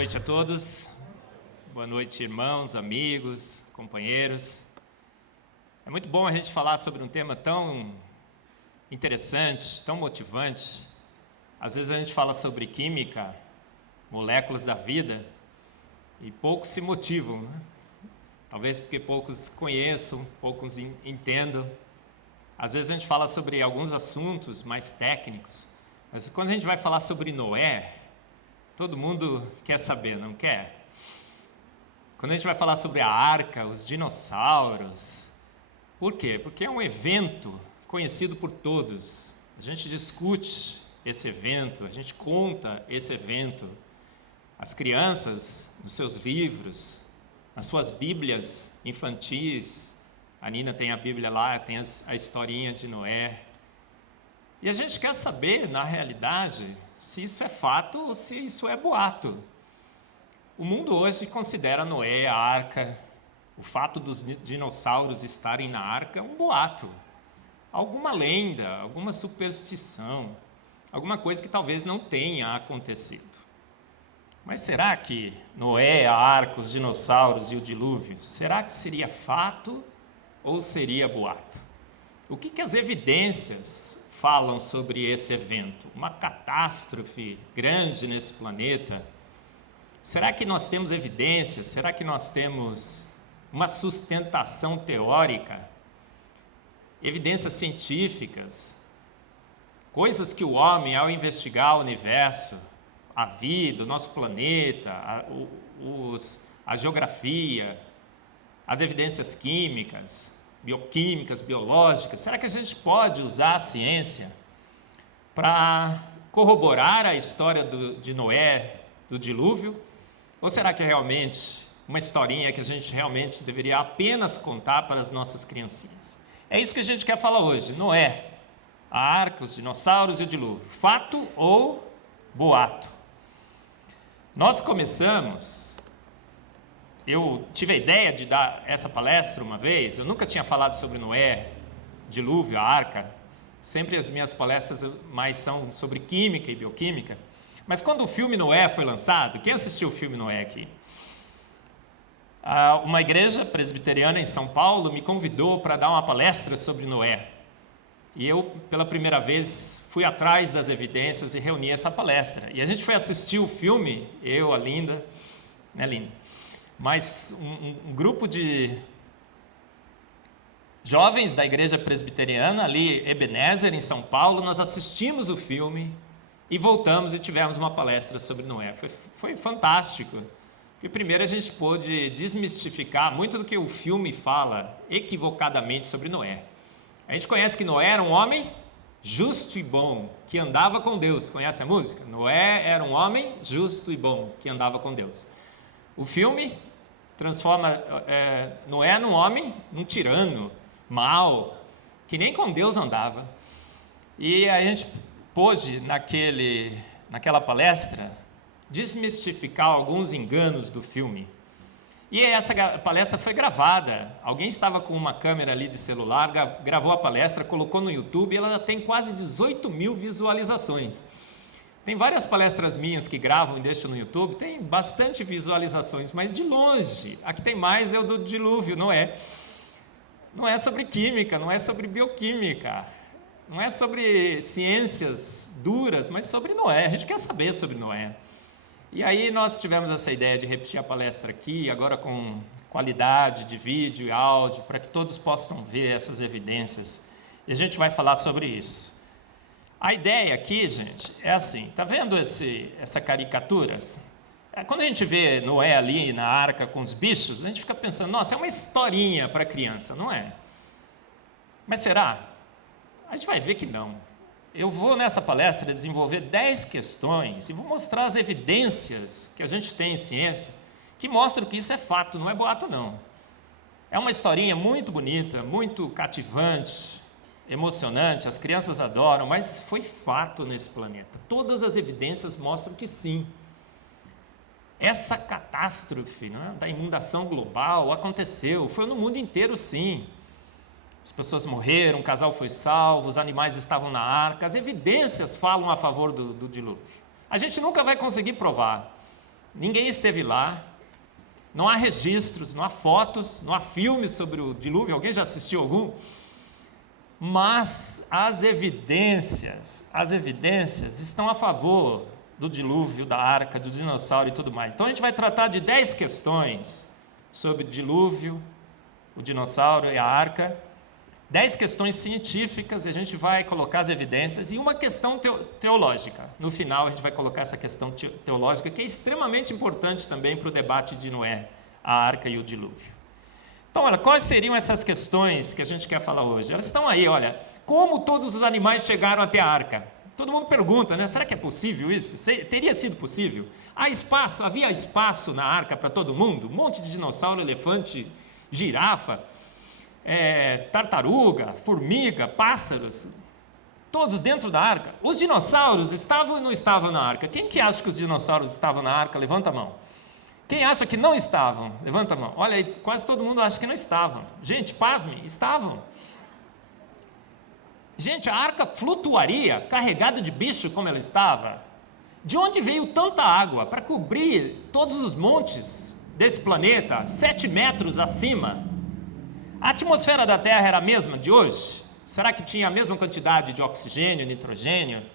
noite a todos. Boa noite, irmãos, amigos, companheiros. É muito bom a gente falar sobre um tema tão interessante, tão motivante. Às vezes a gente fala sobre química, moléculas da vida, e poucos se motivam, né? Talvez porque poucos conheçam, poucos entendam. Às vezes a gente fala sobre alguns assuntos mais técnicos, mas quando a gente vai falar sobre Noé, todo mundo quer saber, não quer? Quando a gente vai falar sobre a arca, os dinossauros, por quê? Porque é um evento conhecido por todos. A gente discute esse evento, a gente conta esse evento. As crianças, nos seus livros, nas suas bíblias infantis, a Nina tem a Bíblia lá, tem a historinha de Noé. E a gente quer saber, na realidade, se isso é fato ou se isso é boato. O mundo hoje considera Noé, a arca, o fato dos dinossauros estarem na arca é um boato. Alguma lenda, alguma superstição, alguma coisa que talvez não tenha acontecido. Mas será que Noé, a arca, os dinossauros e o dilúvio, será que seria fato ou seria boato? O que as evidências falam sobre esse evento? Uma catástrofe grande nesse planeta? Será que nós temos evidências? Será que nós temos uma sustentação teórica? Evidências científicas? Coisas que o homem, ao investigar o universo, a vida, o nosso planeta, a geografia, as evidências químicas, bioquímicas, biológicas, será que a gente pode usar a ciência para corroborar a história de Noé, do dilúvio? Ou será que é realmente uma historinha que a gente realmente deveria apenas contar para as nossas criancinhas? É isso que a gente quer falar hoje. Noé, a arca, os dinossauros e o dilúvio. Fato ou boato? Nós começamos... Eu tive a ideia de dar essa palestra uma vez. Eu nunca tinha falado sobre Noé, dilúvio, a arca. Sempre as minhas palestras mais são sobre química e bioquímica. Mas quando o filme Noé foi lançado, quem assistiu o filme Noé aqui? Uma igreja presbiteriana em São Paulo me convidou para dar uma palestra sobre Noé. E eu, pela primeira vez, fui atrás das evidências e reuni essa palestra. E a gente foi assistir o filme, eu, a Linda, né, Linda? Mas um grupo de jovens da igreja presbiteriana, ali, Ebenezer, em São Paulo, nós assistimos o filme e voltamos e tivemos uma palestra sobre Noé. Foi fantástico, porque primeiro a gente pôde desmistificar muito do que o filme fala equivocadamente sobre Noé. A gente conhece que Noé era um homem justo e bom, que andava com Deus. Conhece a música? Noé era um homem justo e bom, que andava com Deus. O filme transforma Noé num homem, num tirano, mau, que nem com Deus andava. E a gente pôde, naquela palestra, desmistificar alguns enganos do filme. E essa palestra foi gravada. Alguém estava com uma câmera ali de celular, gravou a palestra, colocou no YouTube, e ela tem quase 18 mil visualizações. Tem várias palestras minhas que gravam e deixam no YouTube, tem bastante visualizações, mas de longe, a que tem mais é o do dilúvio, Noé. Não é sobre química, não é sobre bioquímica, não é sobre ciências duras, mas sobre Noé. A gente quer saber sobre Noé. E aí nós tivemos essa ideia de repetir a palestra aqui, agora com qualidade de vídeo e áudio, para que todos possam ver essas evidências. E a gente vai falar sobre isso. A ideia aqui, gente, é assim, tá vendo essa caricatura? Quando a gente vê Noé ali na arca com os bichos, a gente fica pensando, nossa, é uma historinha para criança, não é? Mas será? A gente vai ver que não. Eu vou nessa palestra desenvolver 10 questões e vou mostrar as evidências que a gente tem em ciência que mostram que isso é fato, não é boato não. É uma historinha muito bonita, muito cativante, emocionante, as crianças adoram, mas foi fato nesse planeta. Todas as evidências mostram que sim. Essa catástrofe, né, da inundação global aconteceu, foi no mundo inteiro sim. As pessoas morreram, um casal foi salvo, os animais estavam na arca, as evidências falam a favor do dilúvio. A gente nunca vai conseguir provar, ninguém esteve lá, não há registros, não há fotos, não há filmes sobre o dilúvio, alguém já assistiu algum? Mas as evidências estão a favor do dilúvio, da arca, do dinossauro e tudo mais. Então a gente vai tratar de 10 questões sobre o dilúvio, o dinossauro e a arca, 10 questões científicas, e a gente vai colocar as evidências, e uma questão teológica. No final a gente vai colocar essa questão teológica, que é extremamente importante também para o debate de Noé, a arca e o dilúvio. Então, olha, quais seriam essas questões que a gente quer falar hoje? Elas estão aí, olha, como todos os animais chegaram até a arca? Todo mundo pergunta, né? Será que é possível isso? Teria sido possível? Havia espaço na arca para todo mundo? Um monte de dinossauro, elefante, girafa, tartaruga, formiga, pássaros, todos dentro da arca. Os dinossauros estavam ou não estavam na arca? Quem que acha que os dinossauros estavam na arca? Levanta a mão. Quem acha que não estavam? Levanta a mão. Olha aí, quase todo mundo acha que não estavam. Gente, pasmem, estavam. Gente, a arca flutuaria, carregada de bicho como ela estava. De onde veio tanta água para cobrir todos os montes desse planeta, 7 metros acima? A atmosfera da Terra era a mesma de hoje? Será que tinha a mesma quantidade de oxigênio, nitrogênio?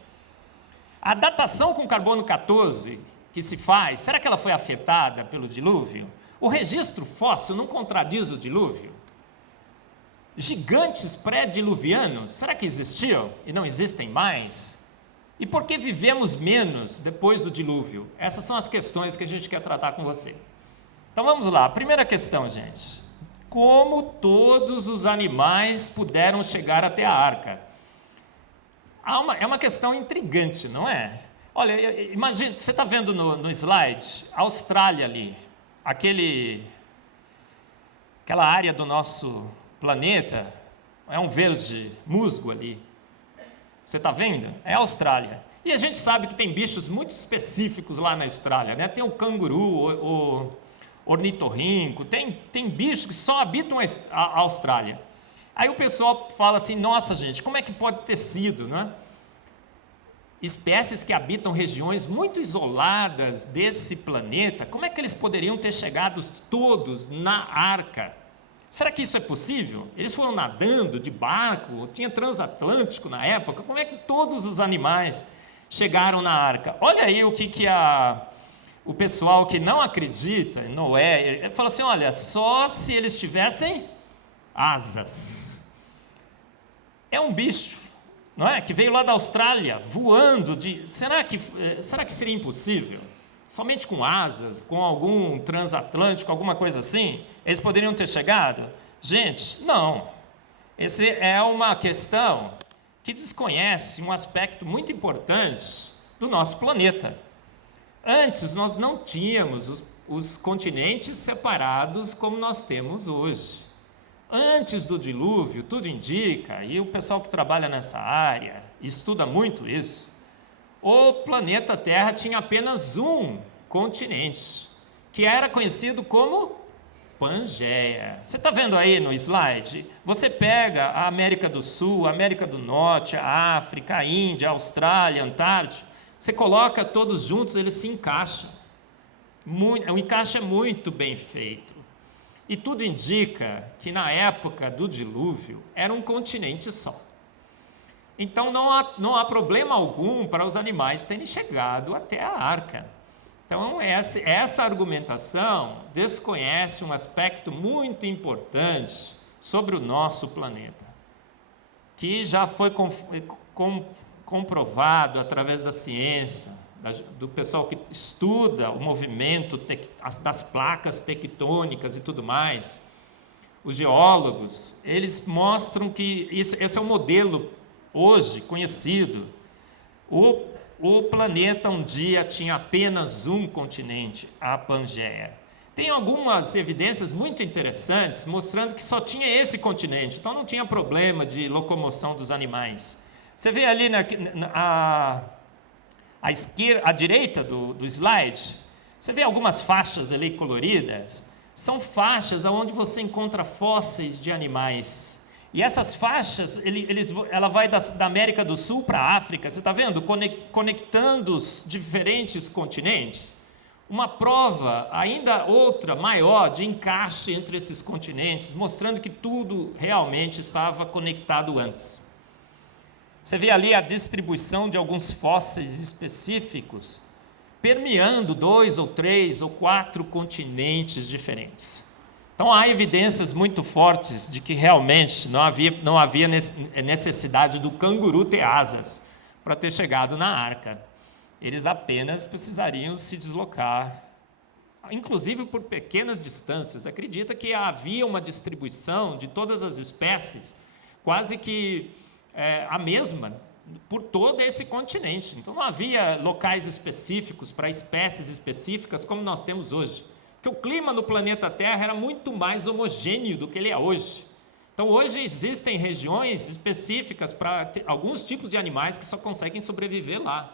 A datação com carbono 14 que se faz, será que ela foi afetada pelo dilúvio? O registro fóssil não contradiz o dilúvio? Gigantes pré-diluvianos, será que existiam e não existem mais? E por que vivemos menos depois do dilúvio? Essas são as questões que a gente quer tratar com você. Então vamos lá, primeira questão, gente. Como todos os animais puderam chegar até a arca? É uma questão intrigante, não é? Olha, imagina, você está vendo no slide, a Austrália ali, aquela área do nosso planeta, é um verde musgo ali. Você está vendo? É a Austrália. E a gente sabe que tem bichos muito específicos lá na Austrália, né? Tem o canguru, o ornitorrinco, tem bichos que só habitam a Austrália. Aí o pessoal fala assim, nossa gente, como é que pode ter sido, né? Espécies que habitam regiões muito isoladas desse planeta, como é que eles poderiam ter chegado todos na arca? Será que isso é possível? Eles foram nadando de barco, tinha transatlântico na época, como é que todos os animais chegaram na arca? Olha aí o que o pessoal que não acredita em Noé, ele fala assim, olha, só se eles tivessem asas. É um bicho, não é? Que veio lá da Austrália, voando será que seria impossível? Somente com asas, com algum transatlântico, alguma coisa assim, eles poderiam ter chegado? Gente, não. Essa é uma questão que desconhece um aspecto muito importante do nosso planeta. Antes, nós não tínhamos os continentes separados como nós temos hoje. Antes do dilúvio, tudo indica, e o pessoal que trabalha nessa área estuda muito isso, o planeta Terra tinha apenas um continente, que era conhecido como Pangeia. Você está vendo aí no slide? Você pega a América do Sul, a América do Norte, a África, a Índia, a Austrália, a Antártida, você coloca todos juntos, eles se encaixam. O encaixe é muito bem feito. E tudo indica que na época do dilúvio era um continente só. Então não há problema algum para os animais terem chegado até a arca. Então essa argumentação desconhece um aspecto muito importante sobre o nosso planeta, que já foi comprovado através da ciência, do pessoal que estuda o movimento das placas tectônicas e tudo mais. Os geólogos, eles mostram que esse é um modelo hoje conhecido. O planeta um dia tinha apenas um continente, a Pangeia. Tem algumas evidências muito interessantes mostrando que só tinha esse continente, então não tinha problema de locomoção dos animais. Você vê ali à direita do slide, você vê algumas faixas ali coloridas, são faixas onde você encontra fósseis de animais. E essas faixas, ela vai da América do Sul para a África, você está vendo? Conectando os diferentes continentes. uma prova, ainda outra, maior, de encaixe entre esses continentes, mostrando que tudo realmente estava conectado antes. Você vê ali a distribuição de alguns fósseis específicos, permeando 2 ou 3 ou 4 continentes diferentes. Então, há evidências muito fortes de que realmente não havia necessidade do canguru ter asas para ter chegado na arca. Eles apenas precisariam se deslocar, inclusive por pequenas distâncias. Acredita que havia uma distribuição de todas as espécies, quase que a mesma, por todo esse continente. Então, não havia locais específicos para espécies específicas como nós temos hoje. Porque o clima no planeta Terra era muito mais homogêneo do que ele é hoje. Então, hoje existem regiões específicas para alguns tipos de animais que só conseguem sobreviver lá.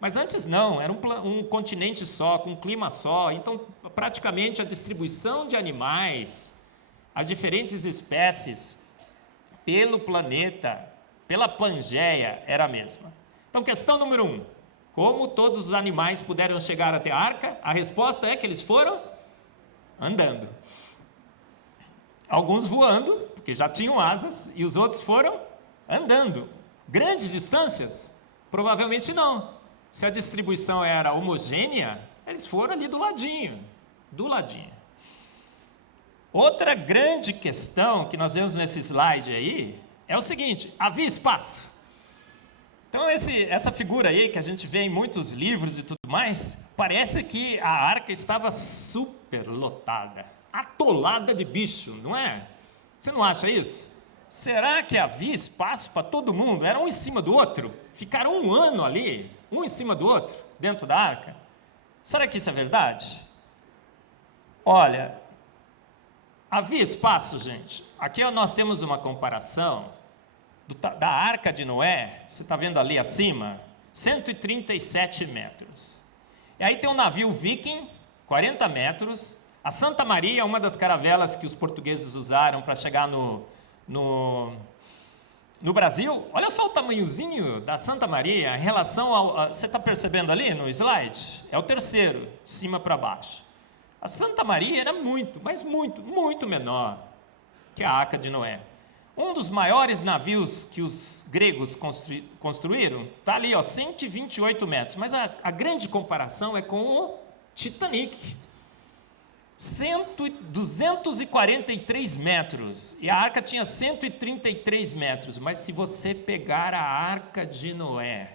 Mas antes não, era um continente só, com um clima só. Então, praticamente a distribuição de animais, as diferentes espécies, pelo planeta, pela Pangeia, era a mesma. Então, questão número 1. Como todos os animais puderam chegar até a arca? A resposta é que eles foram andando. Alguns voando, porque já tinham asas, e os outros foram andando. Grandes distâncias? Provavelmente não. Se a distribuição era homogênea, eles foram ali do ladinho. Outra grande questão que nós vemos nesse slide aí é o seguinte: havia espaço? Então, essa figura aí, que a gente vê em muitos livros e tudo mais, parece que a arca estava super lotada, atolada de bicho, não é? Você não acha isso? Será que havia espaço para todo mundo? Era um em cima do outro? Ficaram um ano ali, um em cima do outro, dentro da arca? Será que isso é verdade? Olha, havia espaço, gente. Aqui nós temos uma comparação da Arca de Noé. Você está vendo ali acima? 137 metros. E aí tem um navio Viking, 40 metros. A Santa Maria, uma das caravelas que os portugueses usaram para chegar no Brasil. Olha só o tamanhozinho da Santa Maria em relação ao... Você está percebendo ali no slide? É o terceiro, de cima para baixo. A Santa Maria era muito, mas muito, muito menor que a Arca de Noé. Um dos maiores navios que os gregos construíram está ali, 128 metros. Mas a grande comparação é com o Titanic. 243 metros. E a arca tinha 133 metros. Mas se você pegar a Arca de Noé,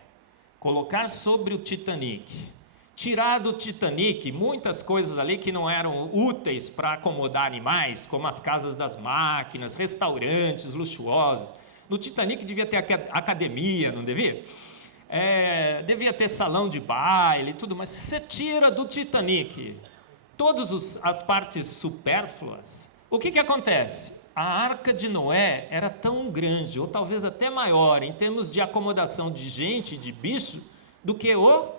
colocar sobre o Titanic, tirar do Titanic muitas coisas ali que não eram úteis para acomodar animais, como as casas das máquinas, restaurantes luxuosos. No Titanic devia ter academia, não devia? Devia ter salão de baile e tudo, mas se você tira do Titanic todas as partes supérfluas, o que acontece? A Arca de Noé era tão grande, ou talvez até maior, em termos de acomodação de gente e de bicho, do que o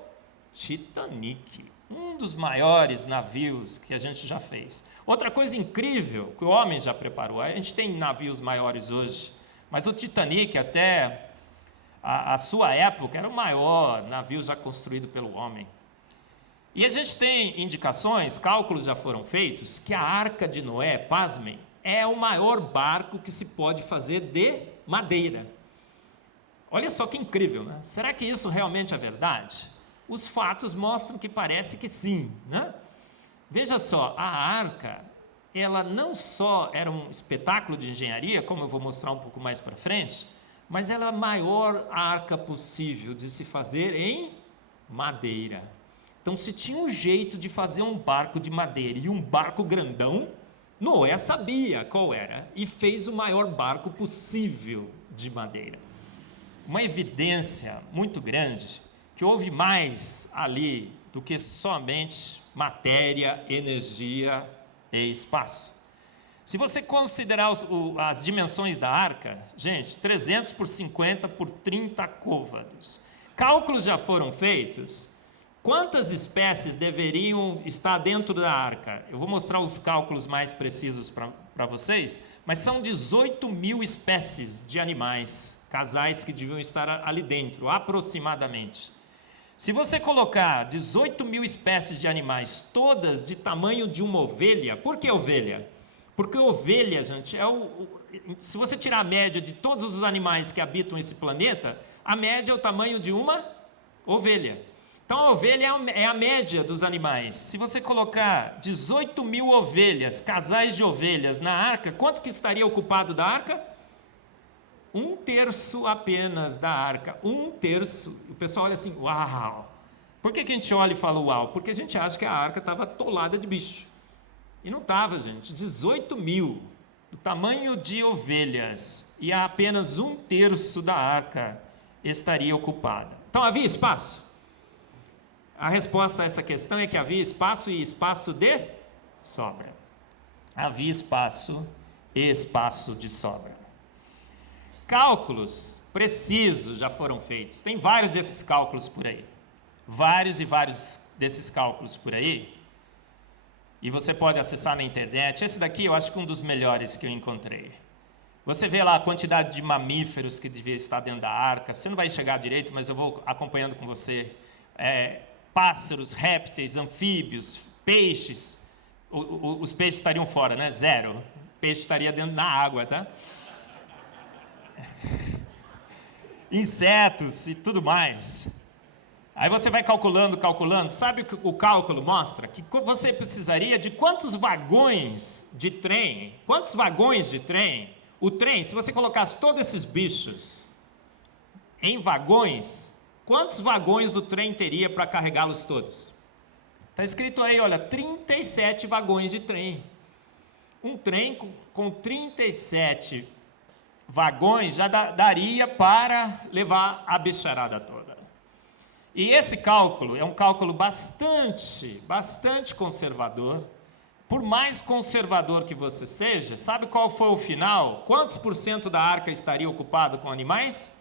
Titanic, um dos maiores navios que a gente já fez. Outra coisa incrível que o homem já preparou, a gente tem navios maiores hoje, mas o Titanic, até a sua época, era o maior navio já construído pelo homem. E a gente tem indicações, cálculos já foram feitos, que a Arca de Noé, pasmem, é o maior barco que se pode fazer de madeira. Olha só que incrível, né? Será que isso realmente é verdade? Os fatos mostram que parece que sim, né? Veja só, a arca, ela não só era um espetáculo de engenharia, como eu vou mostrar um pouco mais para frente, mas ela é a maior arca possível de se fazer em madeira. Então, se tinha um jeito de fazer um barco de madeira e um barco grandão, Noé sabia qual era e fez o maior barco possível de madeira. Uma evidência muito grande que houve mais ali do que somente matéria, energia e espaço. Se você considerar as dimensões da arca, gente, 300 por 50 por 30 côvados. Cálculos já foram feitos. Quantas espécies deveriam estar dentro da arca? Eu vou mostrar os cálculos mais precisos para vocês, mas são 18 mil espécies de animais, casais que deviam estar ali dentro, aproximadamente. Se você colocar 18 mil espécies de animais, todas de tamanho de uma ovelha, por que ovelha? Porque ovelha, gente, se você tirar a média de todos os animais que habitam esse planeta, a média é o tamanho de uma ovelha. Então a ovelha é a média dos animais. Se você colocar 18 mil ovelhas, casais de ovelhas na arca, quanto que estaria ocupado da arca? 1/3 apenas da arca, 1/3. O pessoal olha assim, uau! Por que a gente olha e fala uau? Porque a gente acha que a arca estava atolada de bicho. E não estava, gente. 18 mil, do tamanho de ovelhas, e apenas 1/3 da arca estaria ocupada. Então havia espaço? A resposta a essa questão é que havia espaço e espaço de sobra. Havia espaço e espaço de sobra. Cálculos precisos já foram feitos. Tem vários desses cálculos por aí. Vários e vários desses cálculos por aí. E você pode acessar na internet. Esse daqui eu acho que é um dos melhores que eu encontrei. Você vê lá a quantidade de mamíferos que devia estar dentro da arca. Você não vai chegar direito, mas eu vou acompanhando com você. Pássaros, répteis, anfíbios, peixes. Os peixes estariam fora, né? 0. O peixe estaria dentro da água, tá? Insetos e tudo mais. Aí você vai calculando. Sabe o que o cálculo mostra? Que você precisaria de quantos vagões de trem? O trem, se você colocasse todos esses bichos em vagões, quantos vagões o trem teria para carregá-los todos? Está escrito aí, olha, 37 vagões de trem. Um trem com 37 vagões já daria para levar a bicharada toda. E esse cálculo é um cálculo bastante conservador. Por mais conservador que você seja, sabe qual foi o final? Quantos % da arca estaria ocupado com animais?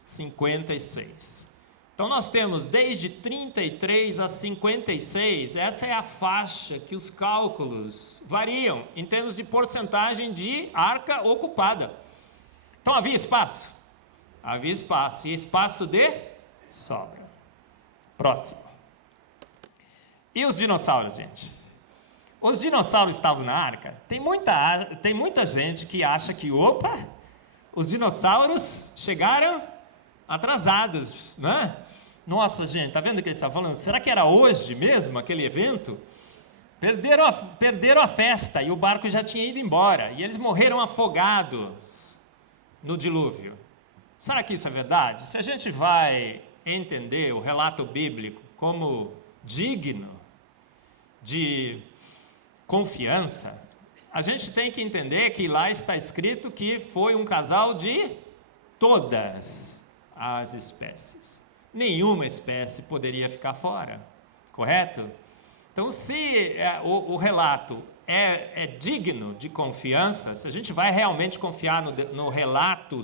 56. Então nós temos desde 33 a 56, essa é a faixa que os cálculos variam em termos de porcentagem de arca ocupada. Então havia espaço? Havia espaço, e espaço de sobra. Próximo. E os dinossauros, gente? Os dinossauros estavam na arca? Tem muita gente que acha que, os dinossauros chegaram atrasados, né? Nossa, gente, tá vendo o que eles estavam falando? Será que era hoje mesmo aquele evento? Perderam a festa e o barco já tinha ido embora, e eles morreram afogados no dilúvio. Será que isso é verdade? Se a gente vai entender o relato bíblico como digno de confiança, a gente tem que entender que lá está escrito que foi um casal de todas as espécies. Nenhuma espécie poderia ficar fora, correto? Então, se o relato é digno de confiança, se a gente vai realmente confiar no relato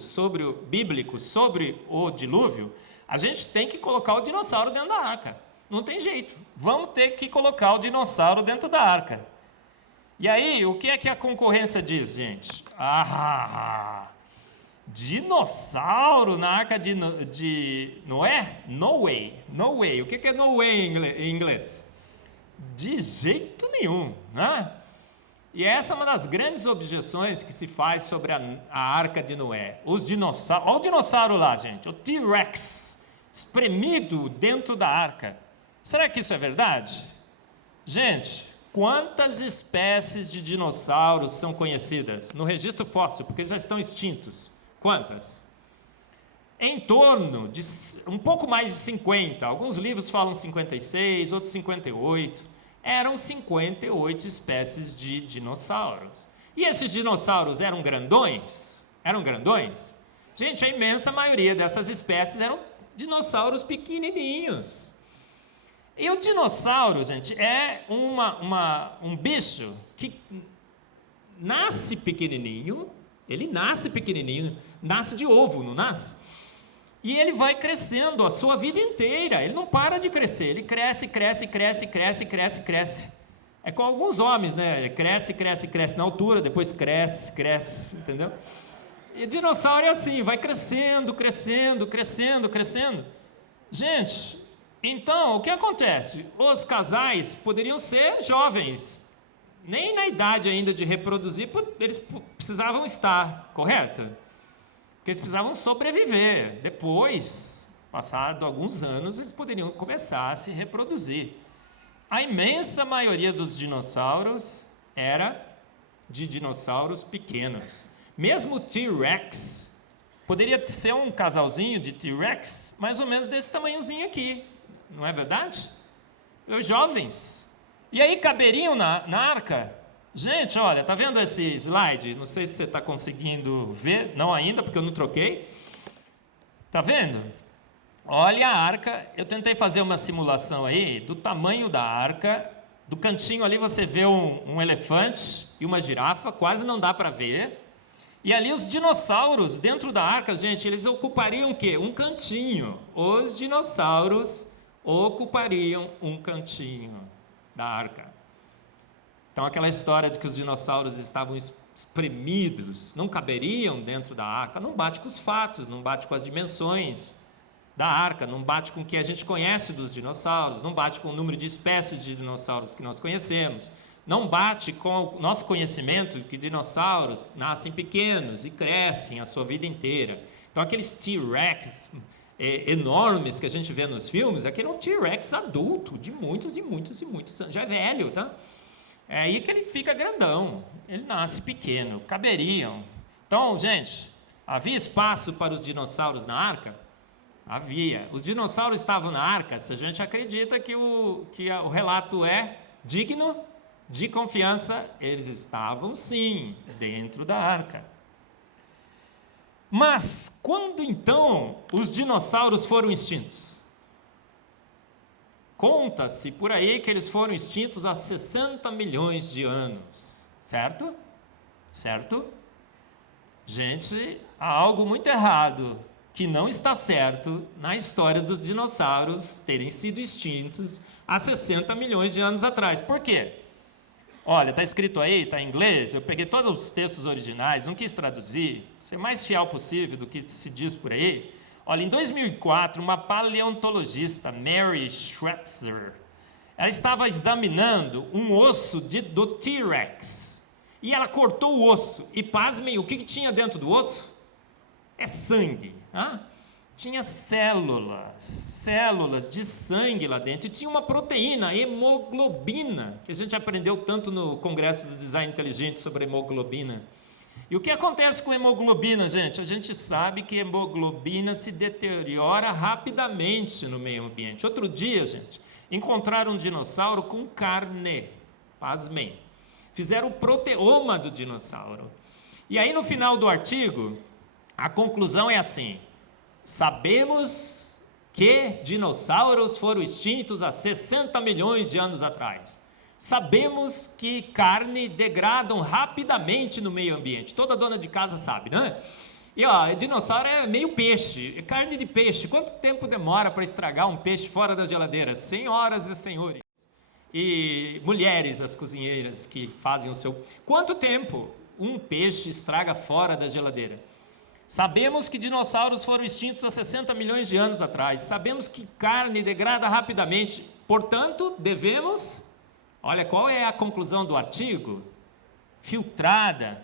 bíblico sobre o dilúvio, a gente tem que colocar o dinossauro dentro da arca. Não tem jeito. Vamos ter que colocar o dinossauro dentro da arca. E aí, o que é que a concorrência diz, gente? Dinossauro na arca de Noé? No way. No way. O que é no way em inglês? De jeito nenhum, né? E essa é uma das grandes objeções que se faz sobre a arca de Noé. Os dinossauros, olha o dinossauro lá, gente, o T-Rex, espremido dentro da arca. Será que isso é verdade? Gente, quantas espécies de dinossauros são conhecidas no registro fóssil, porque já estão extintos? Quantas? Em torno de um pouco mais de 50, alguns livros falam 56, outros 58, eram 58 espécies de dinossauros. E esses dinossauros eram grandões? Eram grandões? Gente, a imensa maioria dessas espécies eram dinossauros pequenininhos. E o dinossauro, gente, é um bicho que nasce pequenininho, ele nasce pequenininho, nasce de ovo, não nasce? E ele vai crescendo a sua vida inteira, ele não para de crescer, ele cresce. É com alguns homens, né? Ele cresce na altura, depois cresce, entendeu? E dinossauro é assim, vai crescendo. Gente, Então, o que acontece? Os casais poderiam ser jovens, nem na idade ainda de reproduzir, eles precisavam estar, correto? Porque eles precisavam sobreviver. Depois, passado alguns anos, eles poderiam começar a se reproduzir. A imensa maioria dos dinossauros era de dinossauros pequenos. Mesmo o T-Rex poderia ser um casalzinho de T-Rex mais ou menos desse tamanhozinho aqui. Não é verdade? Os jovens. E aí caberiam na arca? Gente, olha, tá vendo esse slide? Não sei se você está conseguindo ver. Não ainda, porque eu não troquei. Tá vendo? Olha a arca. Eu tentei fazer uma simulação aí do tamanho da arca. Do cantinho ali você vê um elefante e uma girafa. Quase não dá para ver. E ali os dinossauros dentro da arca, gente, eles ocupariam o quê? Um cantinho. Os dinossauros ocupariam um cantinho da arca. Então, aquela história de que os dinossauros estavam espremidos, não caberiam dentro da arca, não bate com os fatos, não bate com as dimensões da arca, não bate com o que a gente conhece dos dinossauros, não bate com o número de espécies de dinossauros que nós conhecemos, não bate com o nosso conhecimento que dinossauros nascem pequenos e crescem a sua vida inteira. Então, aqueles T-Rex enormes que a gente vê nos filmes, aquele é um T-Rex adulto, de muitos e muitos e muitos anos, já é velho, tá? É aí que ele fica grandão, ele nasce pequeno, caberiam. Então, gente, havia espaço para os dinossauros na arca? Havia. Os dinossauros estavam na arca, se a gente acredita que o relato é digno de confiança, eles estavam sim dentro da arca. Mas quando então os dinossauros foram extintos? Conta-se por aí que eles foram extintos há 60 milhões de anos, certo? Certo? Gente, há algo muito errado que não está certo na história dos dinossauros terem sido extintos há 60 milhões de anos atrás. Por quê? Olha, está escrito aí, está em inglês, eu peguei todos os textos originais, não quis traduzir, ser mais fiel possível do que se diz por aí. Olha, em 2004, uma paleontologista, Mary Schweitzer, ela estava examinando um osso do T-Rex. E ela cortou o osso. E pasmem, o que tinha dentro do osso? É sangue. Hein? Tinha células de sangue lá dentro. E tinha uma proteína, hemoglobina, que a gente aprendeu tanto no Congresso do Design Inteligente sobre hemoglobina. E o que acontece com hemoglobina, gente? A gente sabe que hemoglobina se deteriora rapidamente no meio ambiente. Outro dia, gente, encontraram um dinossauro com carne. Pasmem. Fizeram o proteoma do dinossauro. E aí, no final do artigo, a conclusão é assim: sabemos que dinossauros foram extintos há 60 milhões de anos atrás. Sabemos que carne degradam rapidamente no meio ambiente. Toda dona de casa sabe, né? E ó, dinossauro é meio peixe, é carne de peixe. Quanto tempo demora para estragar um peixe fora da geladeira? Senhoras e senhores. E mulheres, as cozinheiras que fazem o seu... Quanto tempo um peixe estraga fora da geladeira? Sabemos que dinossauros foram extintos há 60 milhões de anos atrás. Sabemos que carne degrada rapidamente. Portanto, devemos... Olha, qual é a conclusão do artigo? Filtrada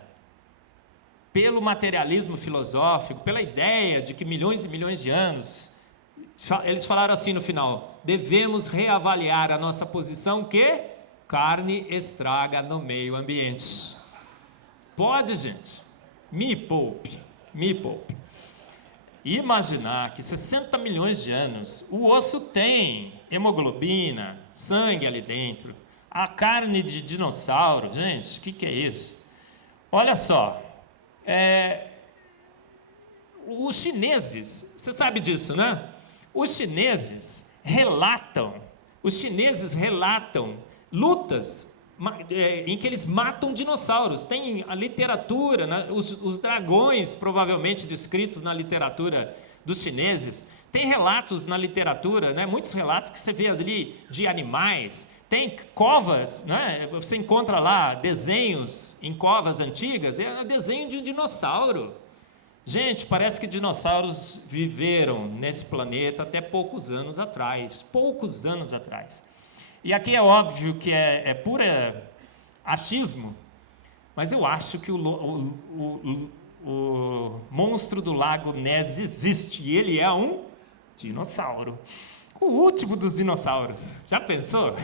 pelo materialismo filosófico, pela ideia de que milhões e milhões de anos, eles falaram assim no final: devemos reavaliar a nossa posição que carne estraga no meio ambiente. Pode, gente? Me poupe. Imaginar que 60 milhões de anos, o osso tem hemoglobina, sangue ali dentro, a carne de dinossauro, gente, o que é isso? Olha só, os chineses, você sabe disso, né? Os chineses relatam lutas em que eles matam dinossauros. Tem a literatura, né? Os dragões provavelmente descritos na literatura dos chineses. Tem relatos na literatura, né? Muitos relatos que você vê ali de animais. Tem covas, né? Você encontra lá desenhos em covas antigas, é desenho de um dinossauro. Gente, parece que dinossauros viveram nesse planeta até poucos anos atrás. Poucos anos atrás. E aqui é óbvio que é pura achismo, mas eu acho que o monstro do lago Ness existe, e ele é um dinossauro. O último dos dinossauros. Já pensou?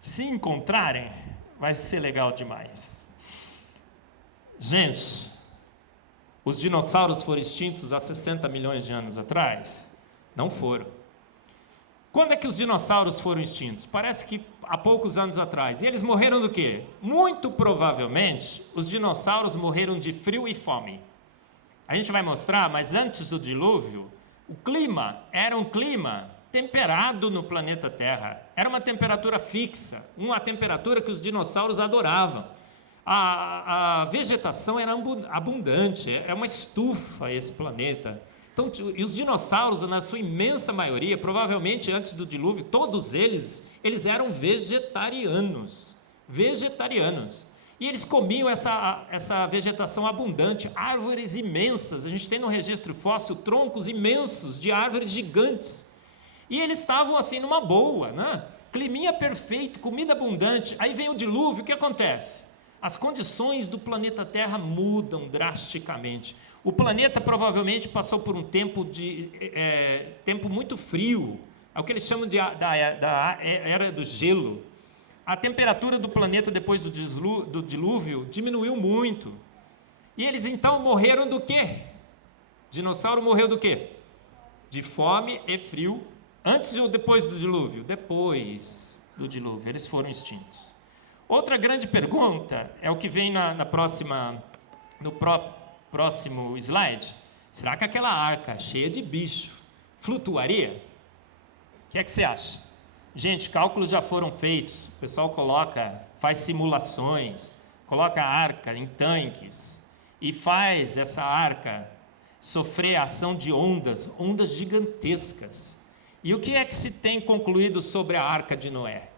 Se encontrarem, vai ser legal demais. Gente, os dinossauros foram extintos há 60 milhões de anos atrás? Não foram. Quando é que os dinossauros foram extintos? Parece que há poucos anos atrás. E eles morreram do quê? Muito provavelmente, os dinossauros morreram de frio e fome. A gente vai mostrar, mas antes do dilúvio, o clima era um clima temperado no planeta Terra. Era uma temperatura fixa, uma temperatura que os dinossauros adoravam. A vegetação era abundante, é uma estufa esse planeta. Então, e os dinossauros, na sua imensa maioria, provavelmente antes do dilúvio, todos eles eram vegetarianos. Vegetarianos. E eles comiam essa vegetação abundante, árvores imensas. A gente tem no registro fóssil troncos imensos de árvores gigantes. E eles estavam assim numa boa, né? Climinha perfeito, comida abundante. Aí vem o dilúvio, o que acontece? As condições do planeta Terra mudam drasticamente. O planeta provavelmente passou por um tempo muito frio, é o que eles chamam da era do gelo. A temperatura do planeta depois do dilúvio diminuiu muito. E eles então morreram do quê? Dinossauro morreu do quê? De fome e frio. Antes ou depois do dilúvio? Depois do dilúvio, eles foram extintos. Outra grande pergunta é o que vem no próximo slide. Será que aquela arca cheia de bicho flutuaria? O que é que você acha? Gente, cálculos já foram feitos. O pessoal faz simulações, coloca a arca em tanques e faz essa arca sofrer a ação de ondas gigantescas. E o que é que se tem concluído sobre a Arca de Noé?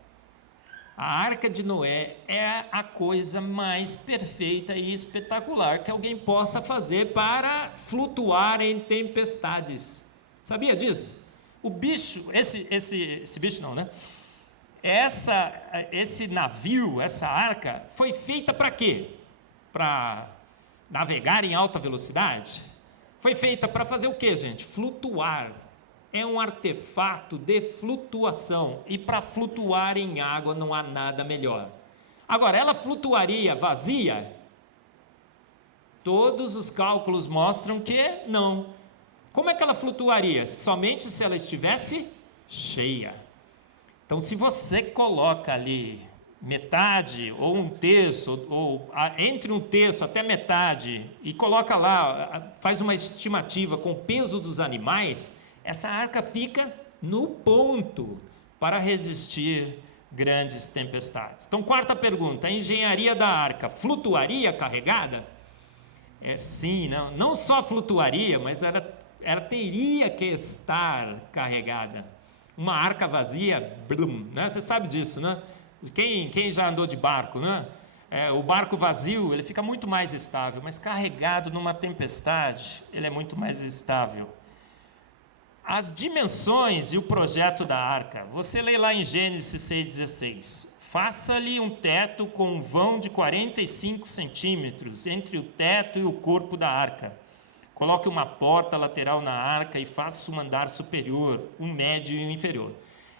A Arca de Noé é a coisa mais perfeita e espetacular que alguém possa fazer para flutuar em tempestades. Sabia disso? O bicho, esse bicho não, né? Esse navio, essa arca, foi feita para quê? Para navegar em alta velocidade? Foi feita para fazer o quê, gente? Flutuar. É um artefato de flutuação, e para flutuar em água não há nada melhor. Agora, ela flutuaria vazia? Todos os cálculos mostram que não. Como é que ela flutuaria? Somente se ela estivesse cheia. Então, se você coloca ali metade ou um terço, ou entre um terço até metade, e coloca lá, faz uma estimativa com o peso dos animais, essa arca fica no ponto para resistir grandes tempestades. Então, quarta pergunta: a engenharia da arca flutuaria carregada? Sim, não só flutuaria, mas ela teria que estar carregada. Uma arca vazia, né? Você sabe disso, né? Quem já andou de barco, né? O barco vazio, ele fica muito mais estável, mas carregado numa tempestade, ele é muito mais estável. As dimensões e o projeto da arca. Você lê lá em Gênesis 6,16. Faça-lhe um teto com um vão de 45 centímetros entre o teto e o corpo da arca. Coloque uma porta lateral na arca e faça um andar superior, um médio e um inferior.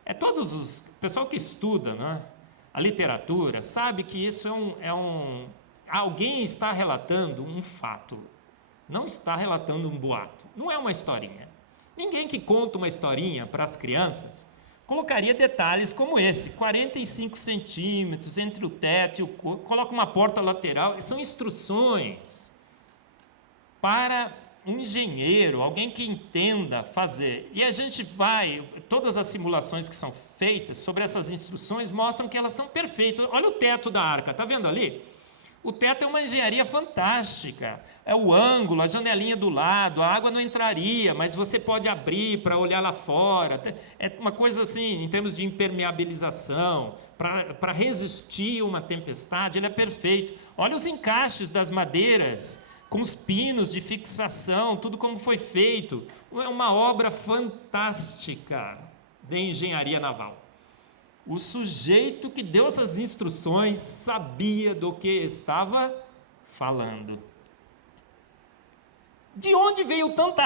O pessoal que estuda, né, a literatura sabe que isso alguém está relatando um fato, não está relatando um boato, não é uma historinha. Ninguém que conta uma historinha para as crianças colocaria detalhes como esse, 45 centímetros entre o teto e o corpo, coloca uma porta lateral. São instruções para um engenheiro, alguém que entenda fazer. E a gente todas as simulações que são feitas sobre essas instruções mostram que elas são perfeitas. Olha o teto da arca, está vendo ali? O teto é uma engenharia fantástica, é o ângulo, a janelinha do lado, a água não entraria, mas você pode abrir para olhar lá fora. É uma coisa assim, em termos de impermeabilização, para resistir uma tempestade, ele é perfeito. Olha os encaixes das madeiras, com os pinos de fixação, tudo como foi feito. É uma obra fantástica de engenharia naval. O sujeito que deu essas instruções sabia do que estava falando. De onde veio tanta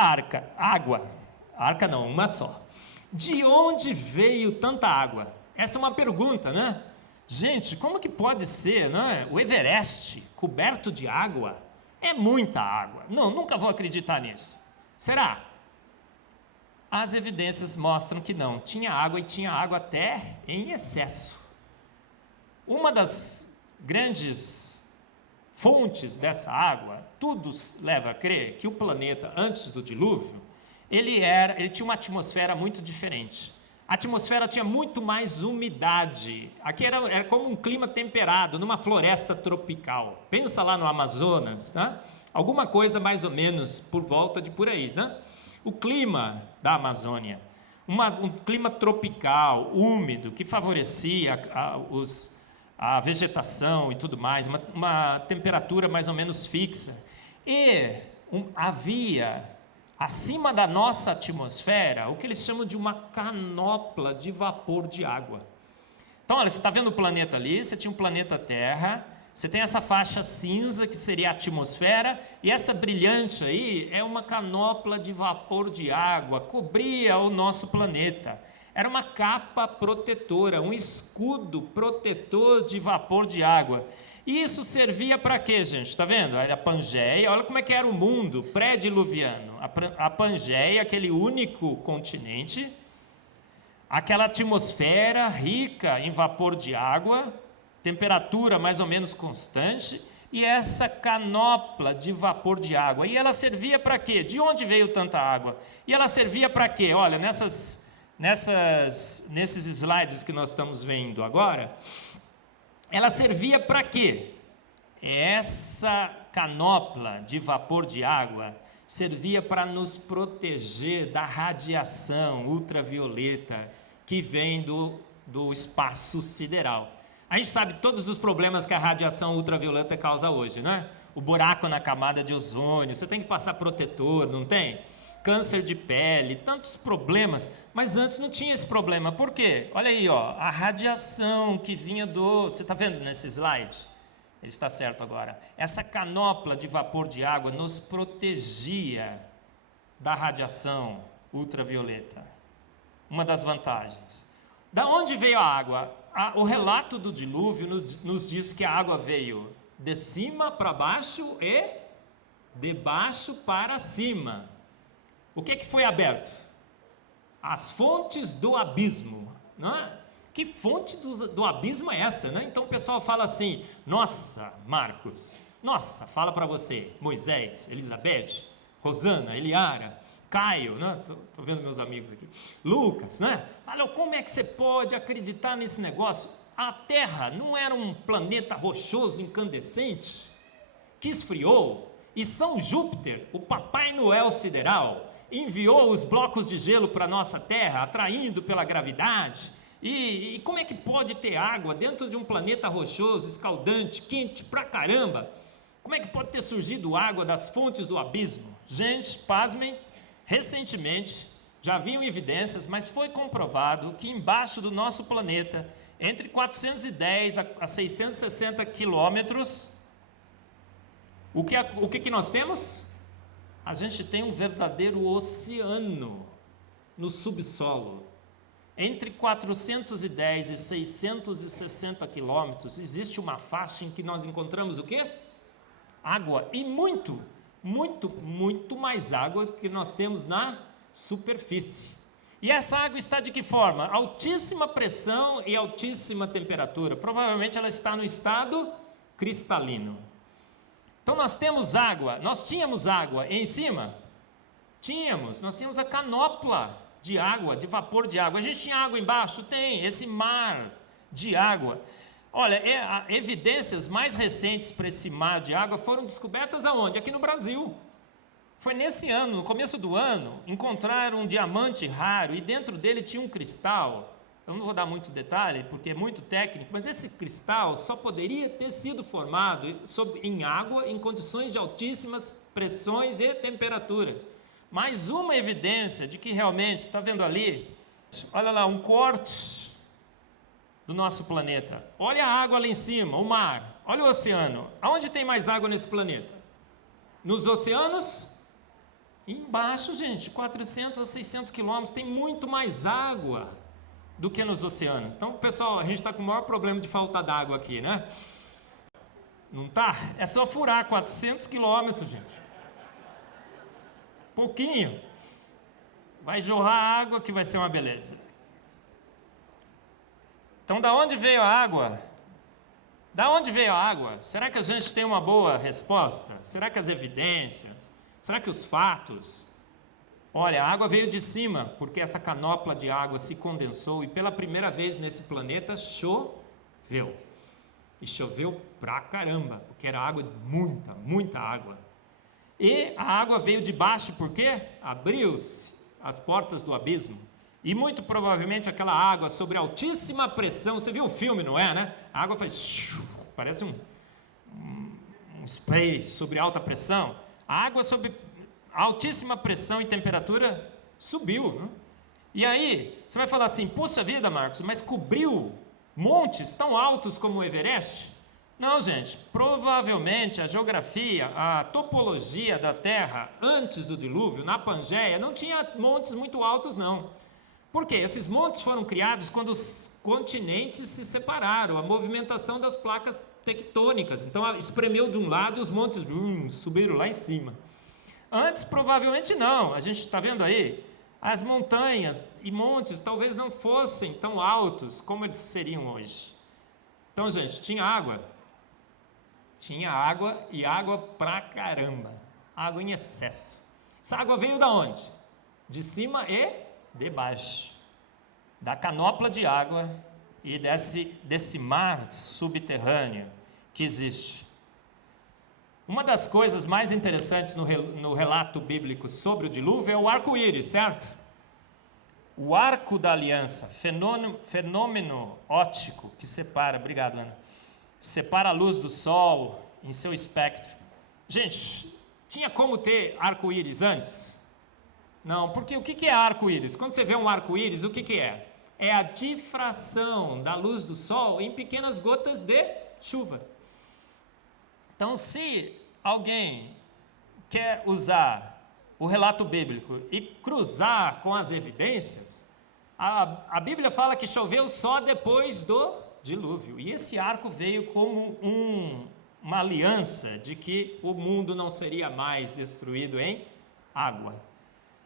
água? Arca não, uma só. De onde veio tanta água? Essa é uma pergunta, né? Gente, como que pode ser, né? O Everest coberto de água? É muita água. Não, nunca vou acreditar nisso. Será? As evidências mostram que não. Tinha água e tinha água até em excesso. Uma das grandes fontes dessa água, tudo leva a crer que o planeta, antes do dilúvio, ele tinha uma atmosfera muito diferente. A atmosfera tinha muito mais umidade. Aqui era como um clima temperado, numa floresta tropical. Pensa lá no Amazonas, né? Alguma coisa mais ou menos por volta de por aí, né? O clima da Amazônia, um clima tropical, úmido, que favorecia a vegetação e tudo mais, uma temperatura mais ou menos fixa. E havia, acima da nossa atmosfera, o que eles chamam de uma canopla de vapor de água. Então, olha, você está vendo o planeta ali, você tinha um planeta Terra, você tem essa faixa cinza, que seria a atmosfera, e essa brilhante aí é uma canopla de vapor de água, cobria o nosso planeta. Era uma capa protetora, um escudo protetor de vapor de água. E isso servia para quê, gente? Está vendo? A Pangeia, olha como é que era o mundo pré-diluviano. A Pangeia, aquele único continente, aquela atmosfera rica em vapor de água, temperatura mais ou menos constante, e essa canopla de vapor de água. E ela servia para quê? De onde veio tanta água? E ela servia para quê? Olha, nesses slides que nós estamos vendo agora, ela servia para quê? Essa canopla de vapor de água servia para nos proteger da radiação ultravioleta que vem do espaço sideral. A gente sabe todos os problemas que a radiação ultravioleta causa hoje, né? O buraco na camada de ozônio, você tem que passar protetor, não tem? Câncer de pele, tantos problemas, mas antes não tinha esse problema. Por quê? Olha aí, ó, a radiação que vinha você está vendo nesse slide? Ele está certo agora. Essa canopla de vapor de água nos protegia da radiação ultravioleta. Uma das vantagens. Da onde veio a água? O relato do dilúvio nos diz que a água veio de cima para baixo e de baixo para cima. O que foi aberto? As fontes do abismo. Não é? Que fonte do abismo é essa? Né? Então o pessoal fala assim, nossa, Marcos, nossa, fala para você, Moisés, Elizabeth, Rosana, Eliara, Caio, né? Tô vendo meus amigos aqui, Lucas, né? Olha, como é que você pode acreditar nesse negócio? A Terra não era um planeta rochoso incandescente que esfriou, e São Júpiter, o Papai Noel sideral, enviou os blocos de gelo para a nossa Terra, atraindo pela gravidade. E como é que pode ter água dentro de um planeta rochoso, escaldante, quente pra caramba? Como é que pode ter surgido água das fontes do abismo? Gente, pasmem, recentemente, já haviam evidências, mas foi comprovado que embaixo do nosso planeta, entre 410 a 660 quilômetros, o que nós temos? A gente tem um verdadeiro oceano no subsolo. Entre 410 e 660 quilômetros, existe uma faixa em que nós encontramos o quê? Água. E muito, muito, muito mais água que nós temos na superfície. E essa água está de que forma? Altíssima pressão e altíssima temperatura. Provavelmente ela está no estado cristalino. Então nós temos água, nós tínhamos água em cima? Nós tínhamos a canopla de água, de vapor de água. A gente tinha água embaixo? Tem, esse mar de água. Olha, evidências mais recentes para esse mar de água foram descobertas aonde? Aqui no Brasil. Foi nesse ano, no começo do ano, encontraram um diamante raro e dentro dele tinha um cristal. Eu não vou dar muito detalhe porque é muito técnico, mas esse cristal só poderia ter sido formado em água em condições de altíssimas pressões e temperaturas. Mais uma evidência de que realmente, está vendo ali? Olha lá, um corte do nosso planeta. Olha a água lá em cima, o mar. Olha o oceano. Aonde tem mais água nesse planeta? Nos oceanos? Embaixo, gente, 400 a 600 quilômetros. Tem muito mais água do que nos oceanos. Então, pessoal, a gente está com o maior problema de falta d'água aqui, né? Não tá? É só furar 400 quilômetros, gente. Pouquinho. Vai jorrar água que vai ser uma beleza. Então, da onde veio a água? Da onde veio a água? Será que a gente tem uma boa resposta? Será que as evidências? Será que os fatos? Olha, a água veio de cima, porque essa canopla de água se condensou e pela primeira vez nesse planeta choveu. E choveu pra caramba, porque era água, muita água. E a água veio de baixo, por quê? Abriu-se as portas do abismo. E muito provavelmente aquela água sobre altíssima pressão, você viu o filme, não é, né? A água faz, parece um spray sobre alta pressão. A água sobre altíssima pressão e temperatura subiu, né? E aí, você vai falar assim, poxa vida, Marcos, mas cobriu montes tão altos como o Everest? Não, gente, provavelmente a geografia, a topologia da Terra antes do dilúvio, na Pangeia, não tinha montes muito altos, não. Por quê? Esses montes foram criados quando os continentes se separaram, a movimentação das placas tectônicas. Então, espremeu de um lado e os montes subiram lá em cima. Antes, provavelmente não. A gente está vendo aí, as montanhas e montes talvez não fossem tão altos como eles seriam hoje. Então, gente, tinha água. Tinha água e água pra caramba. Água em excesso. Essa água veio da onde? De cima e de baixo, da canopla de água e desse mar subterrâneo que existe. Uma das coisas mais interessantes no relato bíblico sobre o dilúvio é o arco-íris, certo? O arco da aliança, fenômeno óptico que separa, obrigado Ana, separa a luz do sol em seu espectro. Gente, tinha como ter arco-íris antes? Não, porque o que é arco-íris? Quando você vê um arco-íris, o que é? É a difração da luz do sol em pequenas gotas de chuva. Então, se alguém quer usar o relato bíblico e cruzar com as evidências, a Bíblia fala que choveu só depois do dilúvio. E esse arco veio como uma aliança de que o mundo não seria mais destruído em água.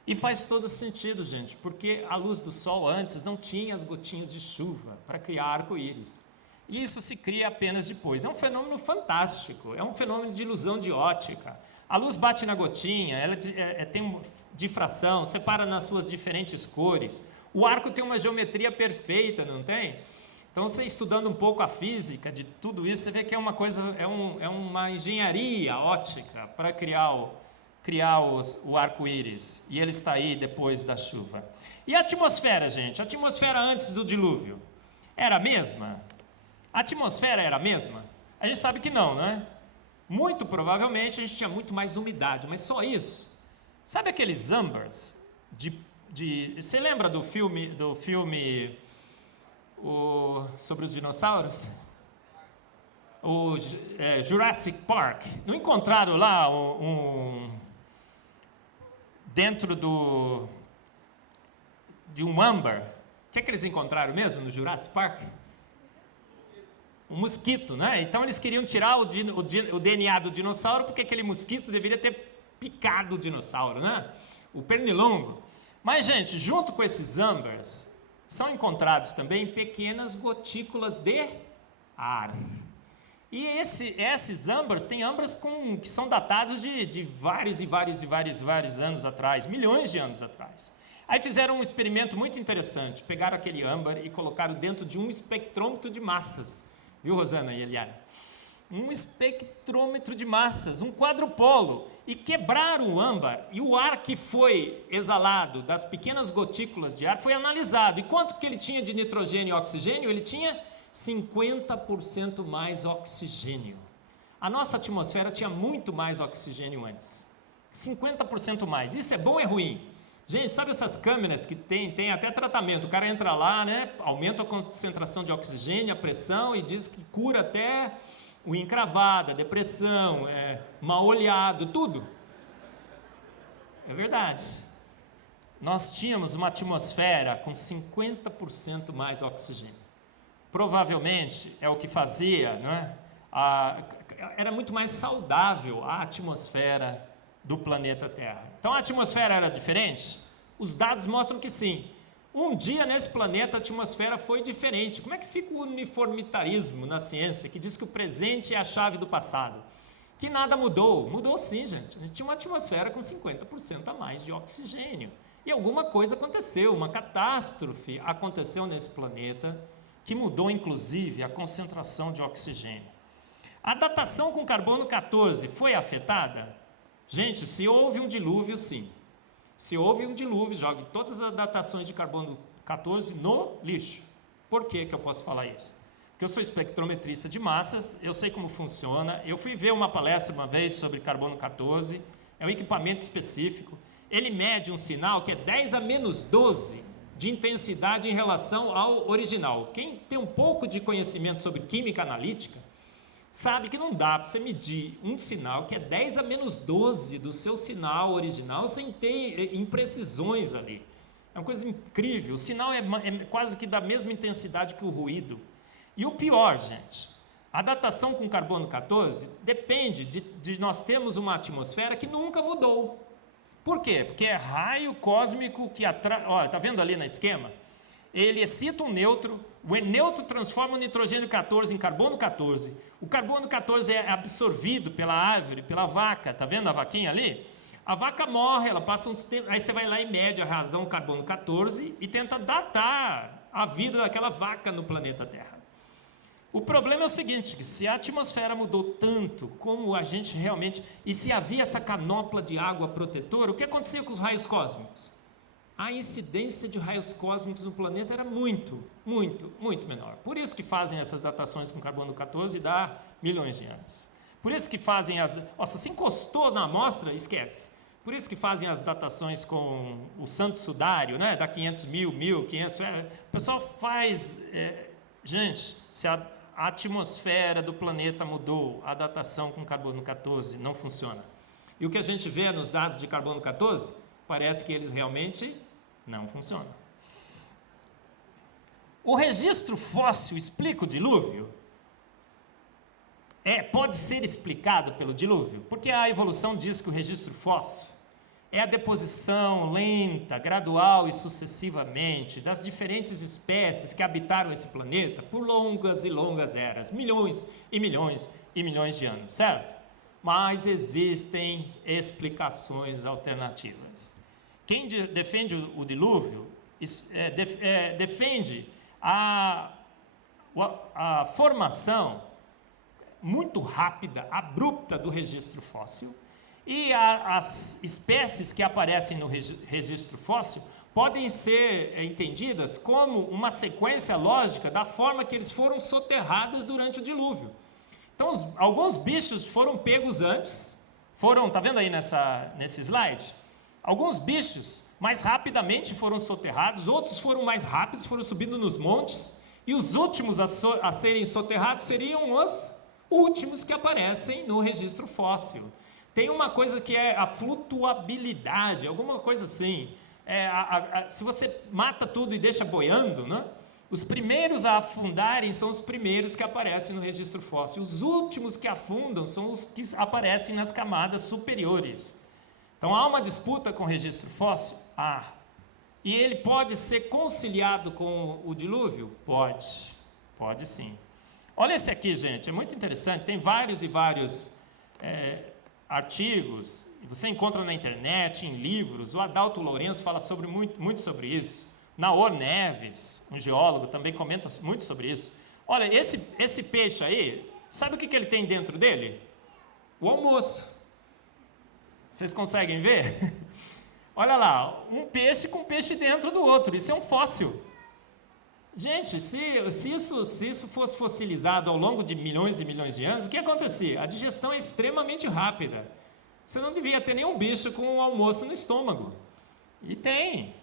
E faz todo sentido, gente, porque a luz do sol antes não tinha as gotinhas de chuva para criar arco-íris. E isso se cria apenas depois. É um fenômeno fantástico, é um fenômeno de ilusão de ótica. A luz bate na gotinha, ela tem difração, separa nas suas diferentes cores. O arco tem uma geometria perfeita, não tem? Então, você estudando um pouco a física de tudo isso, você vê que é uma coisa, é uma engenharia ótica para criar o arco-íris, e ele está aí depois da chuva. E a atmosfera, gente? A atmosfera antes do dilúvio era a mesma? A atmosfera era a mesma? A gente sabe que não, né? Muito provavelmente a gente tinha muito mais umidade, mas só isso. Sabe aqueles ambers você lembra do filme sobre os dinossauros? O Jurassic Park. Não encontraram lá dentro de um âmbar? O que é que eles encontraram mesmo no Jurassic Park? Um mosquito, né? Então eles queriam tirar o DNA do dinossauro, porque aquele mosquito deveria ter picado o dinossauro, né? O pernilongo. Mas, gente, junto com esses âmbars, são encontrados também pequenas gotículas de ar. E esses âmbars, tem âmbars que são datados de vários anos atrás, milhões de anos atrás. Aí fizeram um experimento muito interessante, pegaram aquele âmbar e colocaram dentro de um espectrômetro de massas. Viu, Rosana e Eliana? Um espectrômetro de massas, um quadrupolo. E quebraram o âmbar, e o ar que foi exalado das pequenas gotículas de ar foi analisado. E quanto que ele tinha de nitrogênio e oxigênio? Ele tinha 50% mais oxigênio. A nossa atmosfera tinha muito mais oxigênio antes. 50% mais. Isso é bom ou é ruim? Gente, sabe essas câmeras que tem até tratamento? O cara entra lá, né, aumenta a concentração de oxigênio, a pressão e diz que cura até unha encravada, depressão, mal olhado, tudo. É verdade. Nós tínhamos uma atmosfera com 50% mais oxigênio. Provavelmente é o que fazia, não é? Era muito mais saudável a atmosfera do planeta Terra. Então a atmosfera era diferente? Os dados mostram que sim. Um dia nesse planeta a atmosfera foi diferente. Como é que fica o uniformitarismo na ciência que diz que o presente é a chave do passado? Que nada mudou. Mudou sim, gente. A gente tinha uma atmosfera com 50% a mais de oxigênio. E alguma coisa aconteceu, uma catástrofe aconteceu nesse planeta que mudou inclusive a concentração de oxigênio. A datação com carbono 14 foi afetada? Gente, se houve um dilúvio, sim. Se houve um dilúvio, jogue todas as datações de carbono 14 no lixo. Por que eu posso falar isso? Porque eu sou espectrometrista de massas, eu sei como funciona. Eu fui ver uma palestra uma vez sobre carbono 14, é um equipamento específico. Ele mede um sinal que é 10 a menos 12 de intensidade em relação ao original. Quem tem um pouco de conhecimento sobre química analítica, sabe que não dá para você medir um sinal que é 10 a menos 12 do seu sinal original sem ter imprecisões ali. É uma coisa incrível. O sinal é quase que da mesma intensidade que o ruído. E o pior, gente, a datação com carbono 14 depende de nós termos uma atmosfera que nunca mudou. Por quê? Porque é raio cósmico que atrai... Olha, está vendo ali no esquema? Ele excita um nêutron, o nêutron transforma o nitrogênio 14 em carbono 14. O carbono 14 é absorvido pela árvore, pela vaca. Está vendo a vaquinha ali? A vaca morre, ela passa uns tempos, aí você vai lá e mede a razão carbono 14 e tenta datar a vida daquela vaca no planeta Terra. O problema é o seguinte, que se a atmosfera mudou tanto como a gente realmente... E se havia essa canopla de água protetora, o que acontecia com os raios cósmicos? A incidência de raios cósmicos no planeta era muito menor. Por isso que fazem essas datações com carbono 14 e dá milhões de anos. Por isso que fazem as... Nossa, se encostou na amostra, esquece. Por isso que fazem as datações com o santo sudário, né? Dá 500 mil, 1.500... O pessoal faz... Gente, se a atmosfera do planeta mudou, a datação com carbono 14 não funciona. E o que a gente vê nos dados de carbono 14, parece que eles realmente não funcionam. O registro fóssil explica o dilúvio? Pode ser explicado pelo dilúvio? Porque a evolução diz que o registro fóssil é a deposição lenta, gradual e sucessivamente das diferentes espécies que habitaram esse planeta por longas e longas eras, milhões e milhões e milhões de anos, certo? Mas existem explicações alternativas. Quem defende o dilúvio defende a formação muito rápida, abrupta do registro fóssil, e as espécies que aparecem no registro fóssil podem ser entendidas como uma sequência lógica da forma que eles foram soterrados durante o dilúvio. Então, alguns bichos foram pegos antes, tá vendo aí nesse slide? Alguns bichos mais rapidamente foram soterrados, outros foram mais rápidos, foram subindo nos montes, e os últimos a serem soterrados seriam os últimos que aparecem no registro fóssil. Tem uma coisa que é a flutuabilidade, alguma coisa assim. Se você mata tudo e deixa boiando, né? Os primeiros a afundarem são os primeiros que aparecem no registro fóssil. Os últimos que afundam são os que aparecem nas camadas superiores. Então, há uma disputa com o registro fóssil? E ele pode ser conciliado com o dilúvio? Pode sim. Olha esse aqui, gente, é muito interessante. Tem vários e vários... artigos, você encontra na internet, em livros. O Adalto Lourenço fala muito sobre isso. Naor Neves, um geólogo, também comenta muito sobre isso. Olha, esse peixe aí, sabe o que ele tem dentro dele? O almoço. Vocês conseguem ver? Olha lá, um peixe com peixe dentro do outro. Isso é um fóssil. Gente, se isso fosse fossilizado ao longo de milhões e milhões de anos, o que acontecia? A digestão é extremamente rápida. você não devia ter nenhum bicho com o almoço no estômago. E tem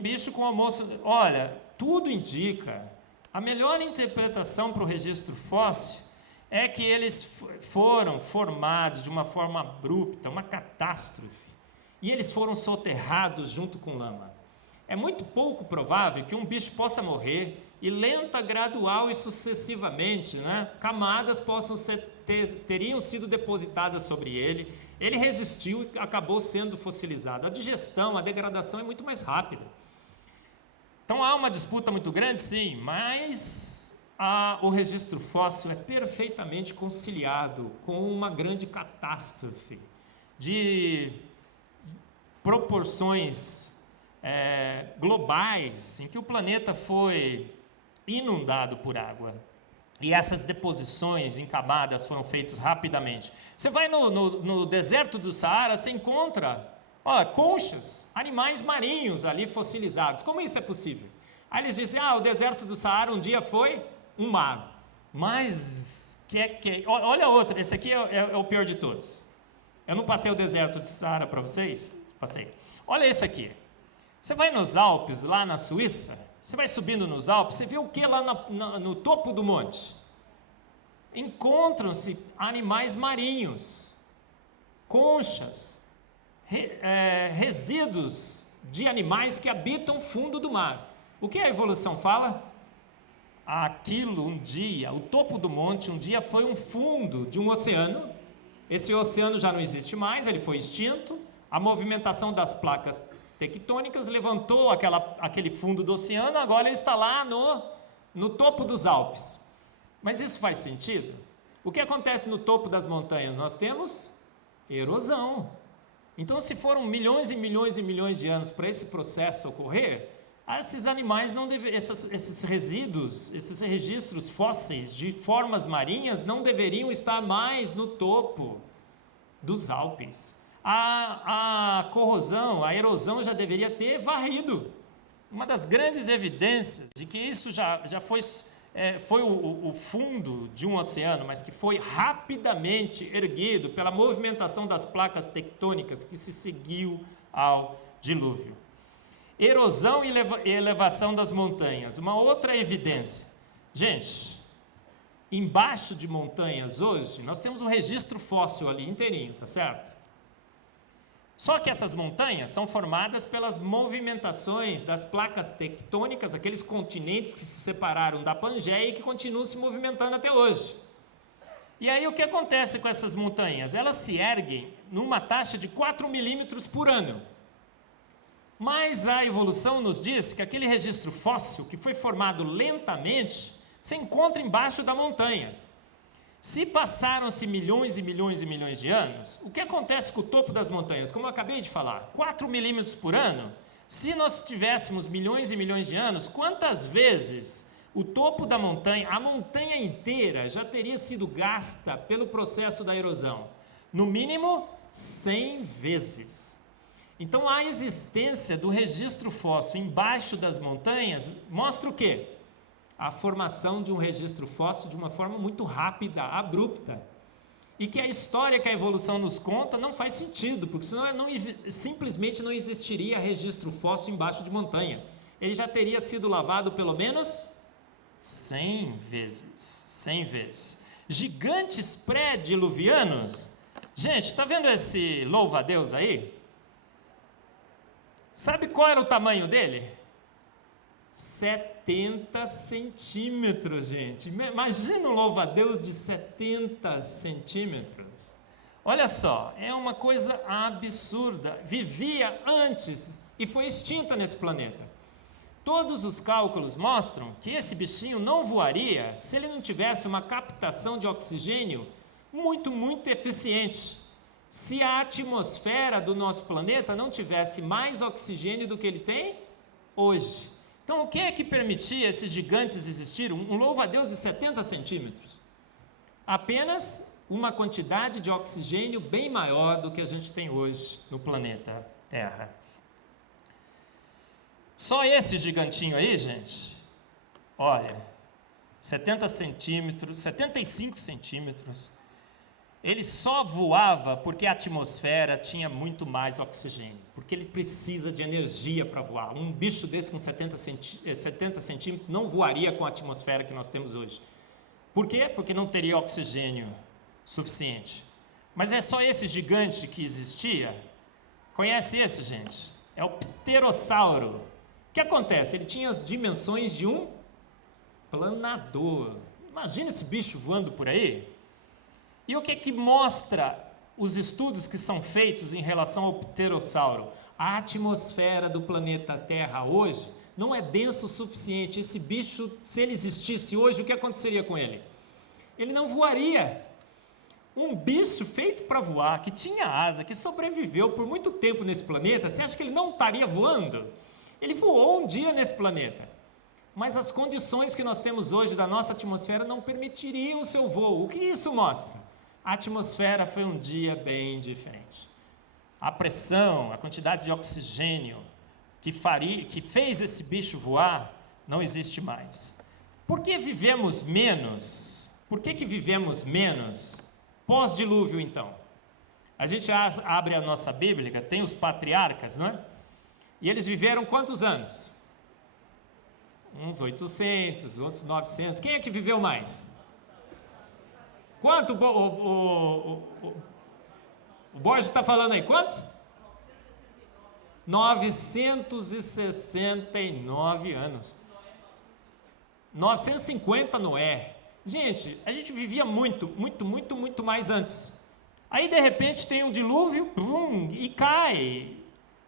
bicho com almoço. Olha, tudo indica, a melhor interpretação para o registro fóssil é que eles foram formados de uma forma abrupta, uma catástrofe, e eles foram soterrados junto com lama. É muito pouco provável que um bicho possa morrer e lenta, gradual e sucessivamente, camadas teriam sido depositadas sobre ele. Ele resistiu e acabou sendo fossilizado. A digestão, a degradação é muito mais rápida. Então há uma disputa muito grande, sim, mas o registro fóssil é perfeitamente conciliado com uma grande catástrofe de proporções globais, em que o planeta foi inundado por água. E essas deposições em camadas foram feitas rapidamente. Você vai no deserto do Saara, você encontra conchas, animais marinhos ali fossilizados. Como isso é possível? Aí eles dizem, o deserto do Saara um dia foi um mar. Mas, olha outro, esse aqui é o pior de todos. Eu não passei o deserto do Saara para vocês? Passei. Olha esse aqui. Você vai nos Alpes, lá na Suíça, você vai subindo nos Alpes, você vê o que lá no topo do monte? Encontram-se animais marinhos, conchas, resíduos de animais que habitam o fundo do mar. O que a evolução fala? Aquilo um dia, o topo do monte um dia foi um fundo de um oceano. Esse oceano já não existe mais, ele foi extinto. A movimentação das placas tectônicas levantou aquele fundo do oceano, agora ele está lá no topo dos Alpes. Mas isso faz sentido? O que acontece no topo das montanhas? Nós temos erosão. Então, se foram milhões e milhões e milhões de anos para esse processo ocorrer, esses animais não deveriam, esses resíduos, esses registros fósseis de formas marinhas não deveriam estar mais no topo dos Alpes. A corrosão, a erosão já deveria ter varrido. Uma das grandes evidências de que isso já foi o fundo de um oceano, mas que foi rapidamente erguido pela movimentação das placas tectônicas que se seguiu ao dilúvio. Erosão e elevação das montanhas. Uma outra evidência. Gente, embaixo de montanhas hoje, nós temos um registro fóssil ali inteirinho, tá certo? Só que essas montanhas são formadas pelas movimentações das placas tectônicas, aqueles continentes que se separaram da Pangeia e que continuam se movimentando até hoje. E aí o que acontece com essas montanhas? Elas se erguem numa taxa de 4 milímetros por ano. Mas a evolução nos diz que aquele registro fóssil que foi formado lentamente se encontra embaixo da montanha. Se passaram-se milhões e milhões e milhões de anos, o que acontece com o topo das montanhas? Como eu acabei de falar, 4 milímetros por ano. Se nós tivéssemos milhões e milhões de anos, quantas vezes o topo da montanha, a montanha inteira, já teria sido gasta pelo processo da erosão? No mínimo, 100 vezes. Então, a existência do registro fóssil embaixo das montanhas mostra o quê? A formação de um registro fóssil de uma forma muito rápida, abrupta. E que a história que a evolução nos conta não faz sentido, porque senão simplesmente não existiria registro fóssil embaixo de montanha. Ele já teria sido lavado pelo menos 100 vezes. 100 vezes. Gigantes pré-diluvianos. Gente, está vendo esse louva-a-Deus aí? Sabe qual era o tamanho dele? 70 centímetros, gente. Imagina um louva-a-Deus de 70 centímetros. Olha só, é uma coisa absurda. Vivia antes e foi extinta nesse planeta. Todos os cálculos mostram que esse bichinho não voaria se ele não tivesse uma captação de oxigênio muito, muito eficiente. Se a atmosfera do nosso planeta não tivesse mais oxigênio do que ele tem hoje. Então, o que é que permitia esses gigantes existirem? Um louva-a-Deus de 70 centímetros. Apenas uma quantidade de oxigênio bem maior do que a gente tem hoje no planeta Terra. Só esse gigantinho aí, gente, olha, 70 centímetros, 75 centímetros, Ele só voava porque a atmosfera tinha muito mais oxigênio, porque ele precisa de energia para voar. Um bicho desse com 70 centímetros não voaria com a atmosfera que nós temos hoje. Por quê? Porque não teria oxigênio suficiente. Mas é só esse gigante que existia? Conhece esse, gente? É o pterossauro. O que acontece? Ele tinha as dimensões de um planador. Imagina esse bicho voando por aí. E o que mostra os estudos que são feitos em relação ao pterossauro? A atmosfera do planeta Terra hoje não é densa o suficiente. Esse bicho, se ele existisse hoje, o que aconteceria com ele? Ele não voaria. Um bicho feito para voar, que tinha asa, que sobreviveu por muito tempo nesse planeta, você acha que ele não estaria voando? Ele voou um dia nesse planeta. Mas as condições que nós temos hoje da nossa atmosfera não permitiriam o seu voo. O que isso mostra? A atmosfera foi um dia bem diferente. A pressão, a quantidade de oxigênio que fez esse bicho voar não existe mais. Por que vivemos menos? Por que vivemos menos pós-dilúvio, então? A gente abre a nossa Bíblia, tem os patriarcas, né? E eles viveram quantos anos? Uns 800, outros 900. Quem é que viveu mais? Quanto o Borges está falando aí? Quantos? 969 anos. 950 Noé. Gente, a gente vivia muito mais antes. Aí, de repente, tem um dilúvio, e cai.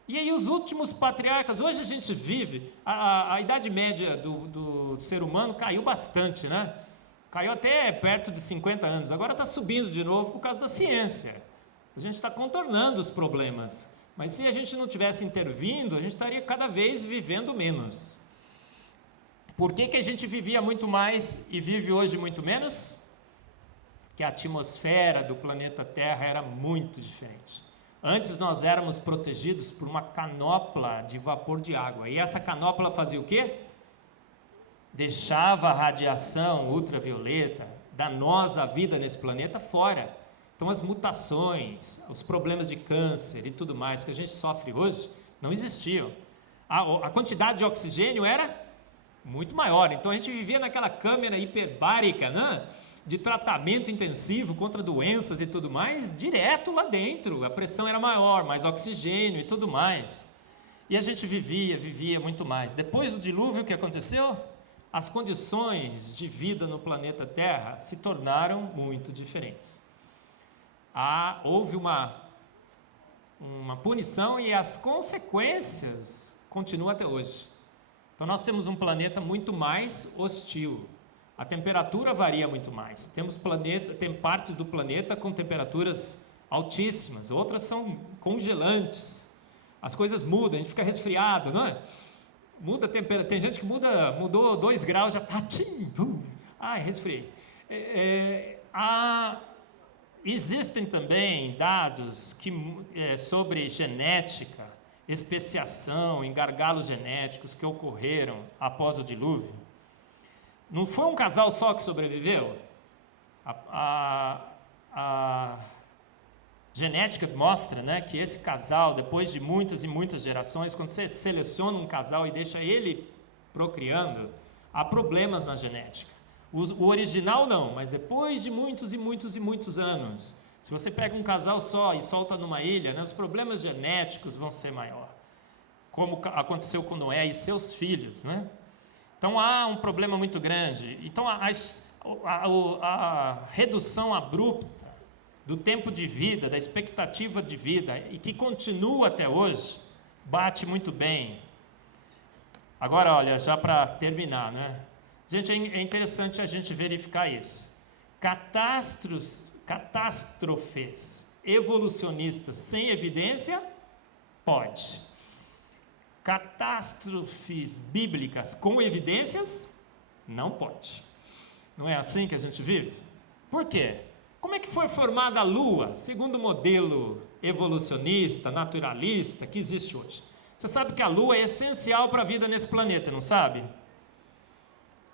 E aí os últimos patriarcas, hoje a gente vive, a idade média do ser humano caiu bastante, né? Caiu até perto de 50 anos, agora está subindo de novo por causa da ciência. A gente está contornando os problemas, mas se a gente não tivesse intervindo, a gente estaria cada vez vivendo menos. Por que a gente vivia muito mais e vive hoje muito menos? Porque a atmosfera do planeta Terra era muito diferente. Antes nós éramos protegidos por uma canopla de vapor de água, e essa canopla fazia o quê? Deixava a radiação ultravioleta, danosa à vida nesse planeta, fora. Então as mutações, os problemas de câncer e tudo mais que a gente sofre hoje, não existiam. A quantidade de oxigênio era muito maior, então a gente vivia naquela câmara hiperbárica, né? De tratamento intensivo contra doenças e tudo mais, direto lá dentro. A pressão era maior, mais oxigênio e tudo mais. E a gente vivia muito mais. Depois do dilúvio, o que aconteceu? As condições de vida no planeta Terra se tornaram muito diferentes. Houve uma punição e as consequências continuam até hoje. Então nós temos um planeta muito mais hostil. A temperatura varia muito mais. Tem partes do planeta com temperaturas altíssimas, outras são congelantes. As coisas mudam, a gente fica resfriado, não é? Muda a temperatura, tem gente que mudou 2 graus, já resfriei. Existem também dados sobre genética, especiação em gargalos genéticos que ocorreram após o dilúvio. Não foi um casal só que sobreviveu? A genética mostra, né, que esse casal, depois de muitas e muitas gerações, quando você seleciona um casal e deixa ele procriando, há problemas na genética. O original não, mas depois de muitos anos, se você pega um casal só e solta numa ilha, né, os problemas genéticos vão ser maior, como aconteceu com Noé e seus filhos, né? Então há um problema muito grande. Então a redução abrupta do tempo de vida, da expectativa de vida, e que continua até hoje, bate muito bem. Agora, olha, já para terminar, né? Gente, é interessante a gente verificar isso. Catástrofes evolucionistas sem evidência? Pode. Catástrofes bíblicas com evidências? Não pode. Não é assim que a gente vive? Por quê? Como é que foi formada a Lua, segundo o modelo evolucionista, naturalista que existe hoje? Você sabe que a Lua é essencial para a vida nesse planeta, não sabe?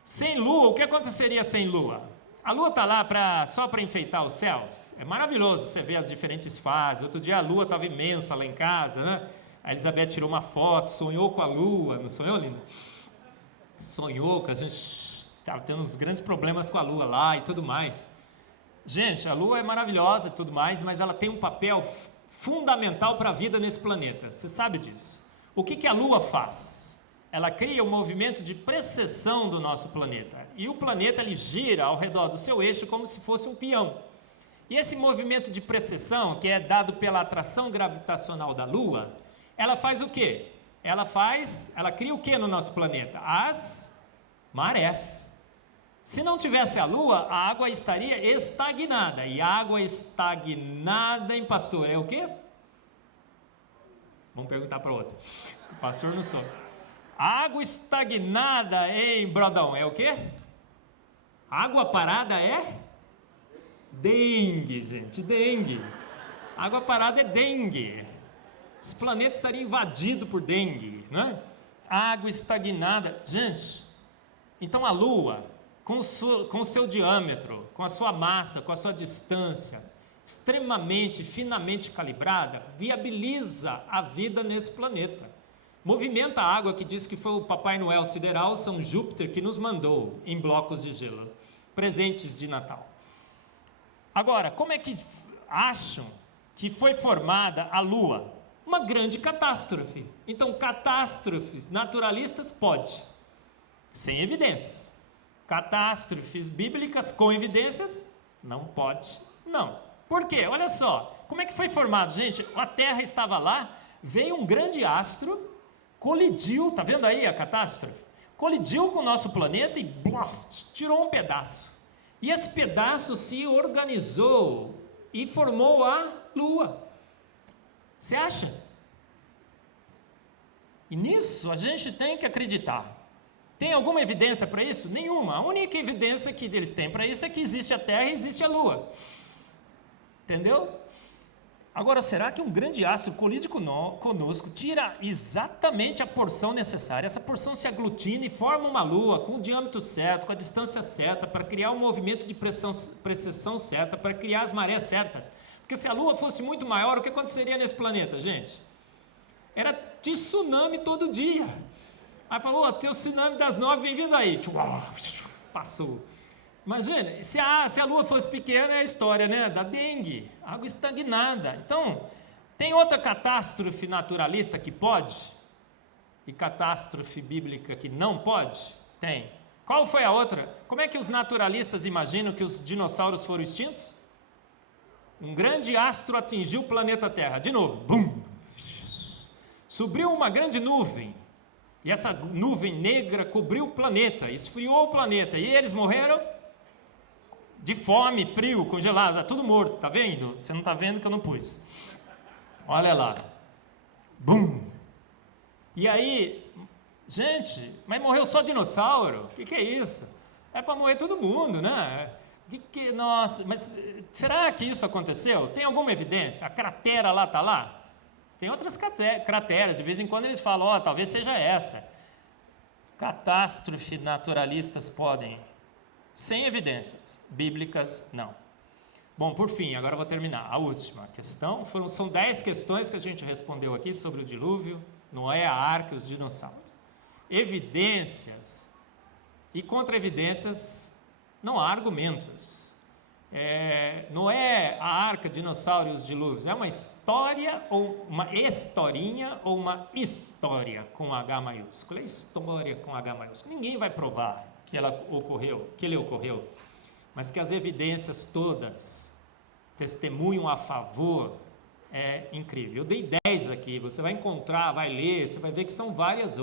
Sem Lua, o que aconteceria sem Lua? A Lua está lá só para enfeitar os céus? É maravilhoso você ver as diferentes fases. Outro dia a Lua estava imensa lá em casa, né? A Elizabeth tirou uma foto, sonhou com a Lua, não sonhou, linda? Sonhou que a gente estava tendo uns grandes problemas com a Lua lá e tudo mais. Gente, a Lua é maravilhosa e tudo mais, mas ela tem um papel fundamental para a vida nesse planeta. Você sabe disso. O que a Lua faz? Ela cria um movimento de precessão do nosso planeta. E o planeta ele gira ao redor do seu eixo como se fosse um peão. E esse movimento de precessão, que é dado pela atração gravitacional da Lua, ela faz o quê? Ela cria o que no nosso planeta? As marés. Se não tivesse a Lua, a água estaria estagnada. E a água estagnada, hein, pastor? É o quê? Vamos perguntar para o outro. O pastor não soube. A água estagnada, hein, Brodão? É o quê? Água parada é? Dengue, gente, dengue. Água parada é dengue. Esse planeta estaria invadido por dengue, né? Água estagnada. Gente, então a Lua, com o seu diâmetro, com a sua massa, com a sua distância, extremamente, finamente calibrada, viabiliza a vida nesse planeta. Movimenta a água que diz que foi o Papai Noel sideral, São Júpiter, que nos mandou em blocos de gelo, presentes de Natal. Agora, como é que acham que foi formada a Lua? Uma grande catástrofe. Então, catástrofes naturalistas pode, sem evidências. Catástrofes bíblicas com evidências, não pode, não. Por quê? Olha só, como é que foi formado, gente? A Terra estava lá, veio um grande astro, colidiu, tá vendo aí a catástrofe? Colidiu com o nosso planeta e bluff, tirou um pedaço. E esse pedaço se organizou e formou a Lua. Você acha? E nisso a gente tem que acreditar. Tem alguma evidência para isso? Nenhuma. A única evidência que eles têm para isso é que existe a Terra e existe a Lua. Entendeu? Agora, será que um grande astro colide conosco, tira exatamente a porção necessária, essa porção se aglutina e forma uma Lua com o diâmetro certo, com a distância certa, para criar um movimento de precessão certa, para criar as marés certas? Porque se a Lua fosse muito maior, o que aconteceria nesse planeta, gente? Era tsunami todo dia. Aí falou, tem o tsunami das 9, vem vindo aí. Passou. Imagina, se a Lua fosse pequena, é a história, né, da dengue, água estagnada. Então, tem outra catástrofe naturalista que pode? E catástrofe bíblica que não pode? Tem. Qual foi a outra? Como é que os naturalistas imaginam que os dinossauros foram extintos? Um grande astro atingiu o planeta Terra. De novo, bum! Subiu uma grande nuvem. E essa nuvem negra cobriu o planeta, esfriou o planeta. E eles morreram de fome, frio, congelados, tudo morto, tá vendo? Você não tá vendo que eu não pus. Olha lá. Bum! E aí, gente, mas morreu só dinossauro? O que é isso? É para morrer todo mundo, né? Nossa, mas será que isso aconteceu? Tem alguma evidência? A cratera lá tá lá? Tem outras crateras, de vez em quando eles falam, talvez seja essa. Catástrofe naturalistas podem, sem evidências, bíblicas não. Bom, por fim, agora eu vou terminar. A última questão, são 10 questões que a gente respondeu aqui sobre o dilúvio, Noé, a arca e os dinossauros. Evidências e contra-evidências, não há argumentos. Noé, a arca, dinossauro e os dilúvios, é uma história ou uma historinha ou uma história com H maiúsculo? É história com H maiúsculo. Ninguém vai provar que ele ocorreu, mas que as evidências todas testemunham a favor, é incrível. Eu dei 10 aqui, você vai encontrar, vai ler, você vai ver que são várias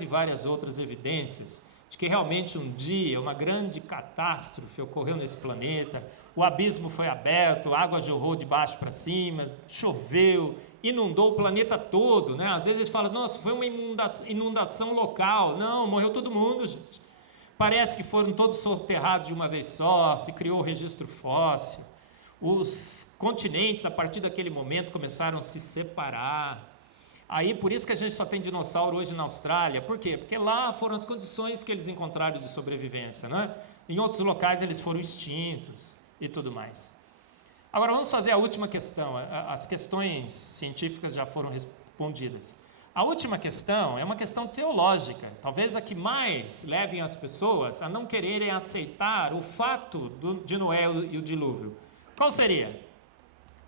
e várias outras evidências de que realmente um dia uma grande catástrofe ocorreu nesse planeta, o abismo foi aberto, a água jorrou de baixo para cima, choveu, inundou o planeta todo, né? Às vezes eles falam, nossa, foi uma inundação local. Não, morreu todo mundo, gente. Parece que foram todos soterrados de uma vez só, se criou o registro fóssil, os continentes a partir daquele momento começaram a se separar. Aí, por isso que a gente só tem dinossauro hoje na Austrália. Por quê? Porque lá foram as condições que eles encontraram de sobrevivência, né? Em outros locais eles foram extintos e tudo mais. Agora vamos fazer a última questão. As questões científicas já foram respondidas. A última questão é uma questão teológica, talvez a que mais levem as pessoas a não quererem aceitar o fato de Noé e o dilúvio. Qual seria?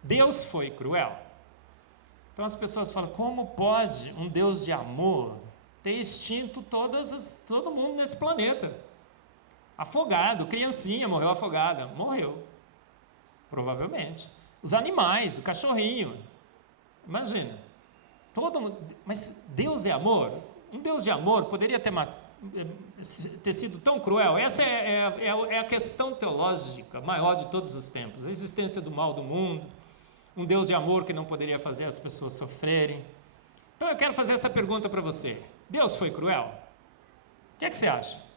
Deus foi cruel. Então as pessoas falam, como pode um Deus de amor ter extinto todo mundo nesse planeta? Afogado, criancinha morreu afogada, morreu, provavelmente. Os animais, o cachorrinho, imagina, mas Deus é amor? Um Deus de amor poderia ter sido tão cruel? Essa é a questão teológica maior de todos os tempos, a existência do mal do mundo, um Deus de amor que não poderia fazer as pessoas sofrerem. Então eu quero fazer essa pergunta para você, Deus foi cruel? O que é que você acha?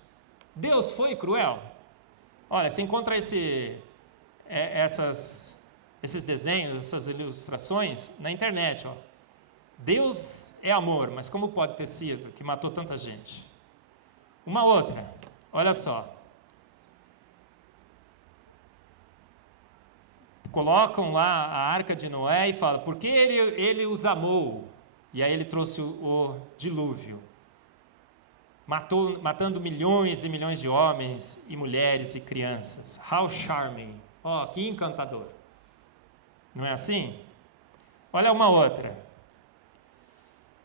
Deus foi cruel? Olha, você encontra esses desenhos, essas ilustrações na internet. Ó. Deus é amor, mas como pode ter sido que matou tanta gente? Uma outra, olha só. Colocam lá a arca de Noé e falam, porque ele os amou. E aí ele trouxe o dilúvio. Matando milhões e milhões de homens e mulheres e crianças. How charming. Ó, que encantador. Não é assim? Olha uma outra.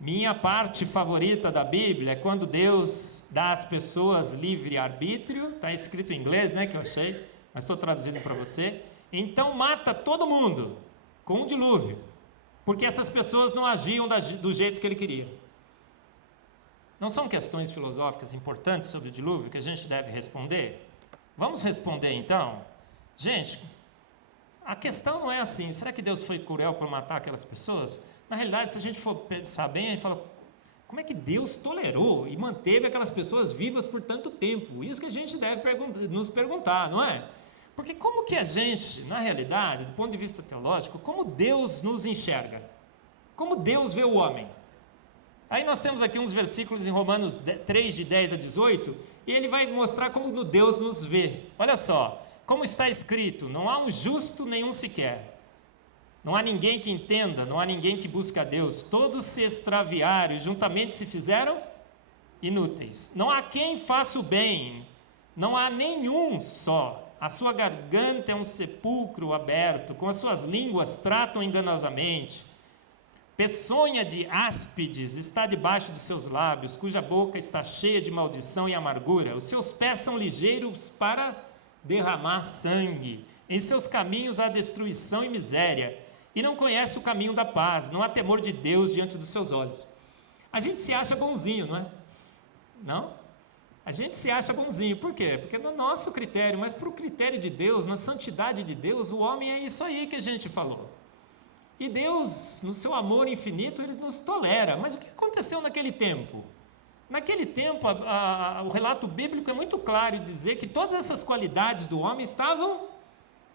Minha parte favorita da Bíblia é quando Deus dá às pessoas livre-arbítrio. Está escrito em inglês, né, que eu achei, mas estou traduzindo para você. Então mata todo mundo com um dilúvio, porque essas pessoas não agiam do jeito que ele queria. Não são questões filosóficas importantes sobre o dilúvio que a gente deve responder? Vamos responder então? Gente, a questão não é assim, será que Deus foi cruel por matar aquelas pessoas? Na realidade, se a gente for pensar bem, a gente fala, como é que Deus tolerou e manteve aquelas pessoas vivas por tanto tempo? Isso que a gente deve nos perguntar, não é? Porque como que a gente, na realidade, do ponto de vista teológico, como Deus nos enxerga? Como Deus vê o homem? Aí nós temos aqui uns versículos em Romanos 3, de 10 a 18, e ele vai mostrar como Deus nos vê. Olha só, como está escrito, não há um justo nenhum sequer. Não há ninguém que entenda, não há ninguém que busque a Deus. Todos se extraviaram e juntamente se fizeram inúteis. Não há quem faça o bem, não há nenhum só. A sua garganta é um sepulcro aberto, com as suas línguas tratam enganosamente. Peçonha de áspides está debaixo de seus lábios, cuja boca está cheia de maldição e amargura. Os seus pés são ligeiros para derramar sangue. Em seus caminhos há destruição e miséria. E não conhece o caminho da paz. Não há temor de Deus diante dos seus olhos. A gente se acha bonzinho, não é? Não? A gente se acha bonzinho. Por quê? Porque no nosso critério, mas para o critério de Deus, na santidade de Deus, o homem é isso aí que a gente falou. E Deus, no seu amor infinito, Ele nos tolera. Mas o que aconteceu naquele tempo? Naquele tempo, o relato bíblico é muito claro em dizer que todas essas qualidades do homem estavam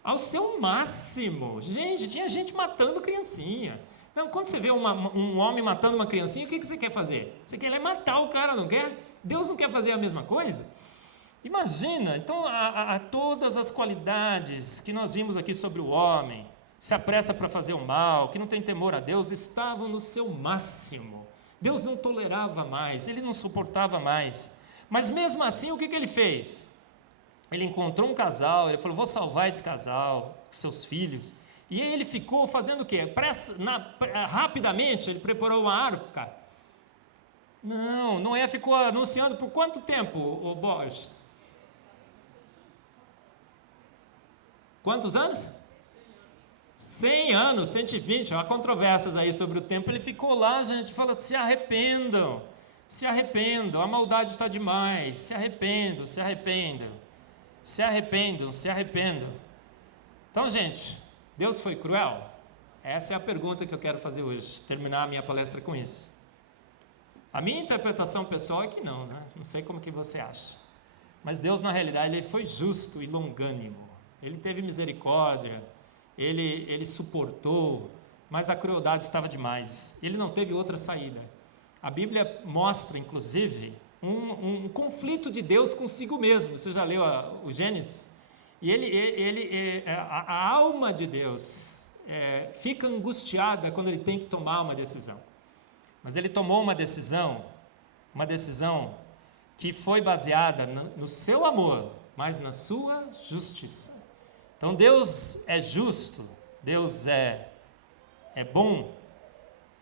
ao seu máximo. Gente, tinha gente matando criancinha. Então, quando você vê um homem matando uma criancinha, o que você quer fazer? Você quer matar o cara, não quer? Deus não quer fazer a mesma coisa? Imagina, então, todas as qualidades que nós vimos aqui sobre o homem, se apressa para fazer o mal, que não tem temor a Deus, estavam no seu máximo. Deus não tolerava mais, Ele não suportava mais. Mas mesmo assim, o que ele fez? Ele encontrou um casal, ele falou, vou salvar esse casal, seus filhos. E aí ele ficou fazendo o quê? Rapidamente, ele preparou uma arca. Não, Noé ficou anunciando por quanto tempo, Borges? Quantos anos? 100 anos, 120, há controvérsias aí sobre o tempo. Ele ficou lá, gente, fala, se arrependam, a maldade está demais, se arrependam. Então, gente, Deus foi cruel? Essa é a pergunta que eu quero fazer hoje, terminar a minha palestra com isso. A minha interpretação pessoal é que não, né? Não sei como que você acha. Mas Deus, na realidade, Ele foi justo e longânimo. Ele teve misericórdia, ele suportou, mas a crueldade estava demais. Ele não teve outra saída. A Bíblia mostra, inclusive, um conflito de Deus consigo mesmo. Você já leu o Gênesis? E a alma de Deus fica angustiada quando ele tem que tomar uma decisão. Mas ele tomou uma decisão que foi baseada no seu amor, mas na sua justiça. Então Deus é justo, Deus é bom,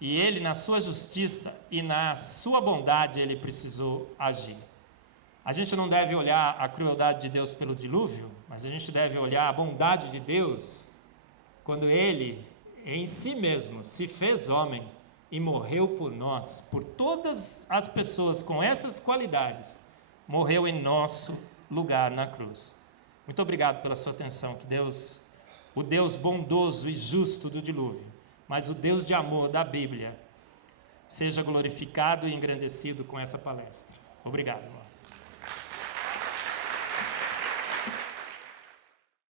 e ele, na sua justiça e na sua bondade, ele precisou agir. A gente não deve olhar a crueldade de Deus pelo dilúvio, mas a gente deve olhar a bondade de Deus quando ele, em si mesmo, se fez homem e morreu por nós, por todas as pessoas com essas qualidades, morreu em nosso lugar na cruz. Muito obrigado pela sua atenção. Que Deus, o Deus bondoso e justo do dilúvio, mas o Deus de amor da Bíblia, seja glorificado e engrandecido com essa palestra. Obrigado, irmãos.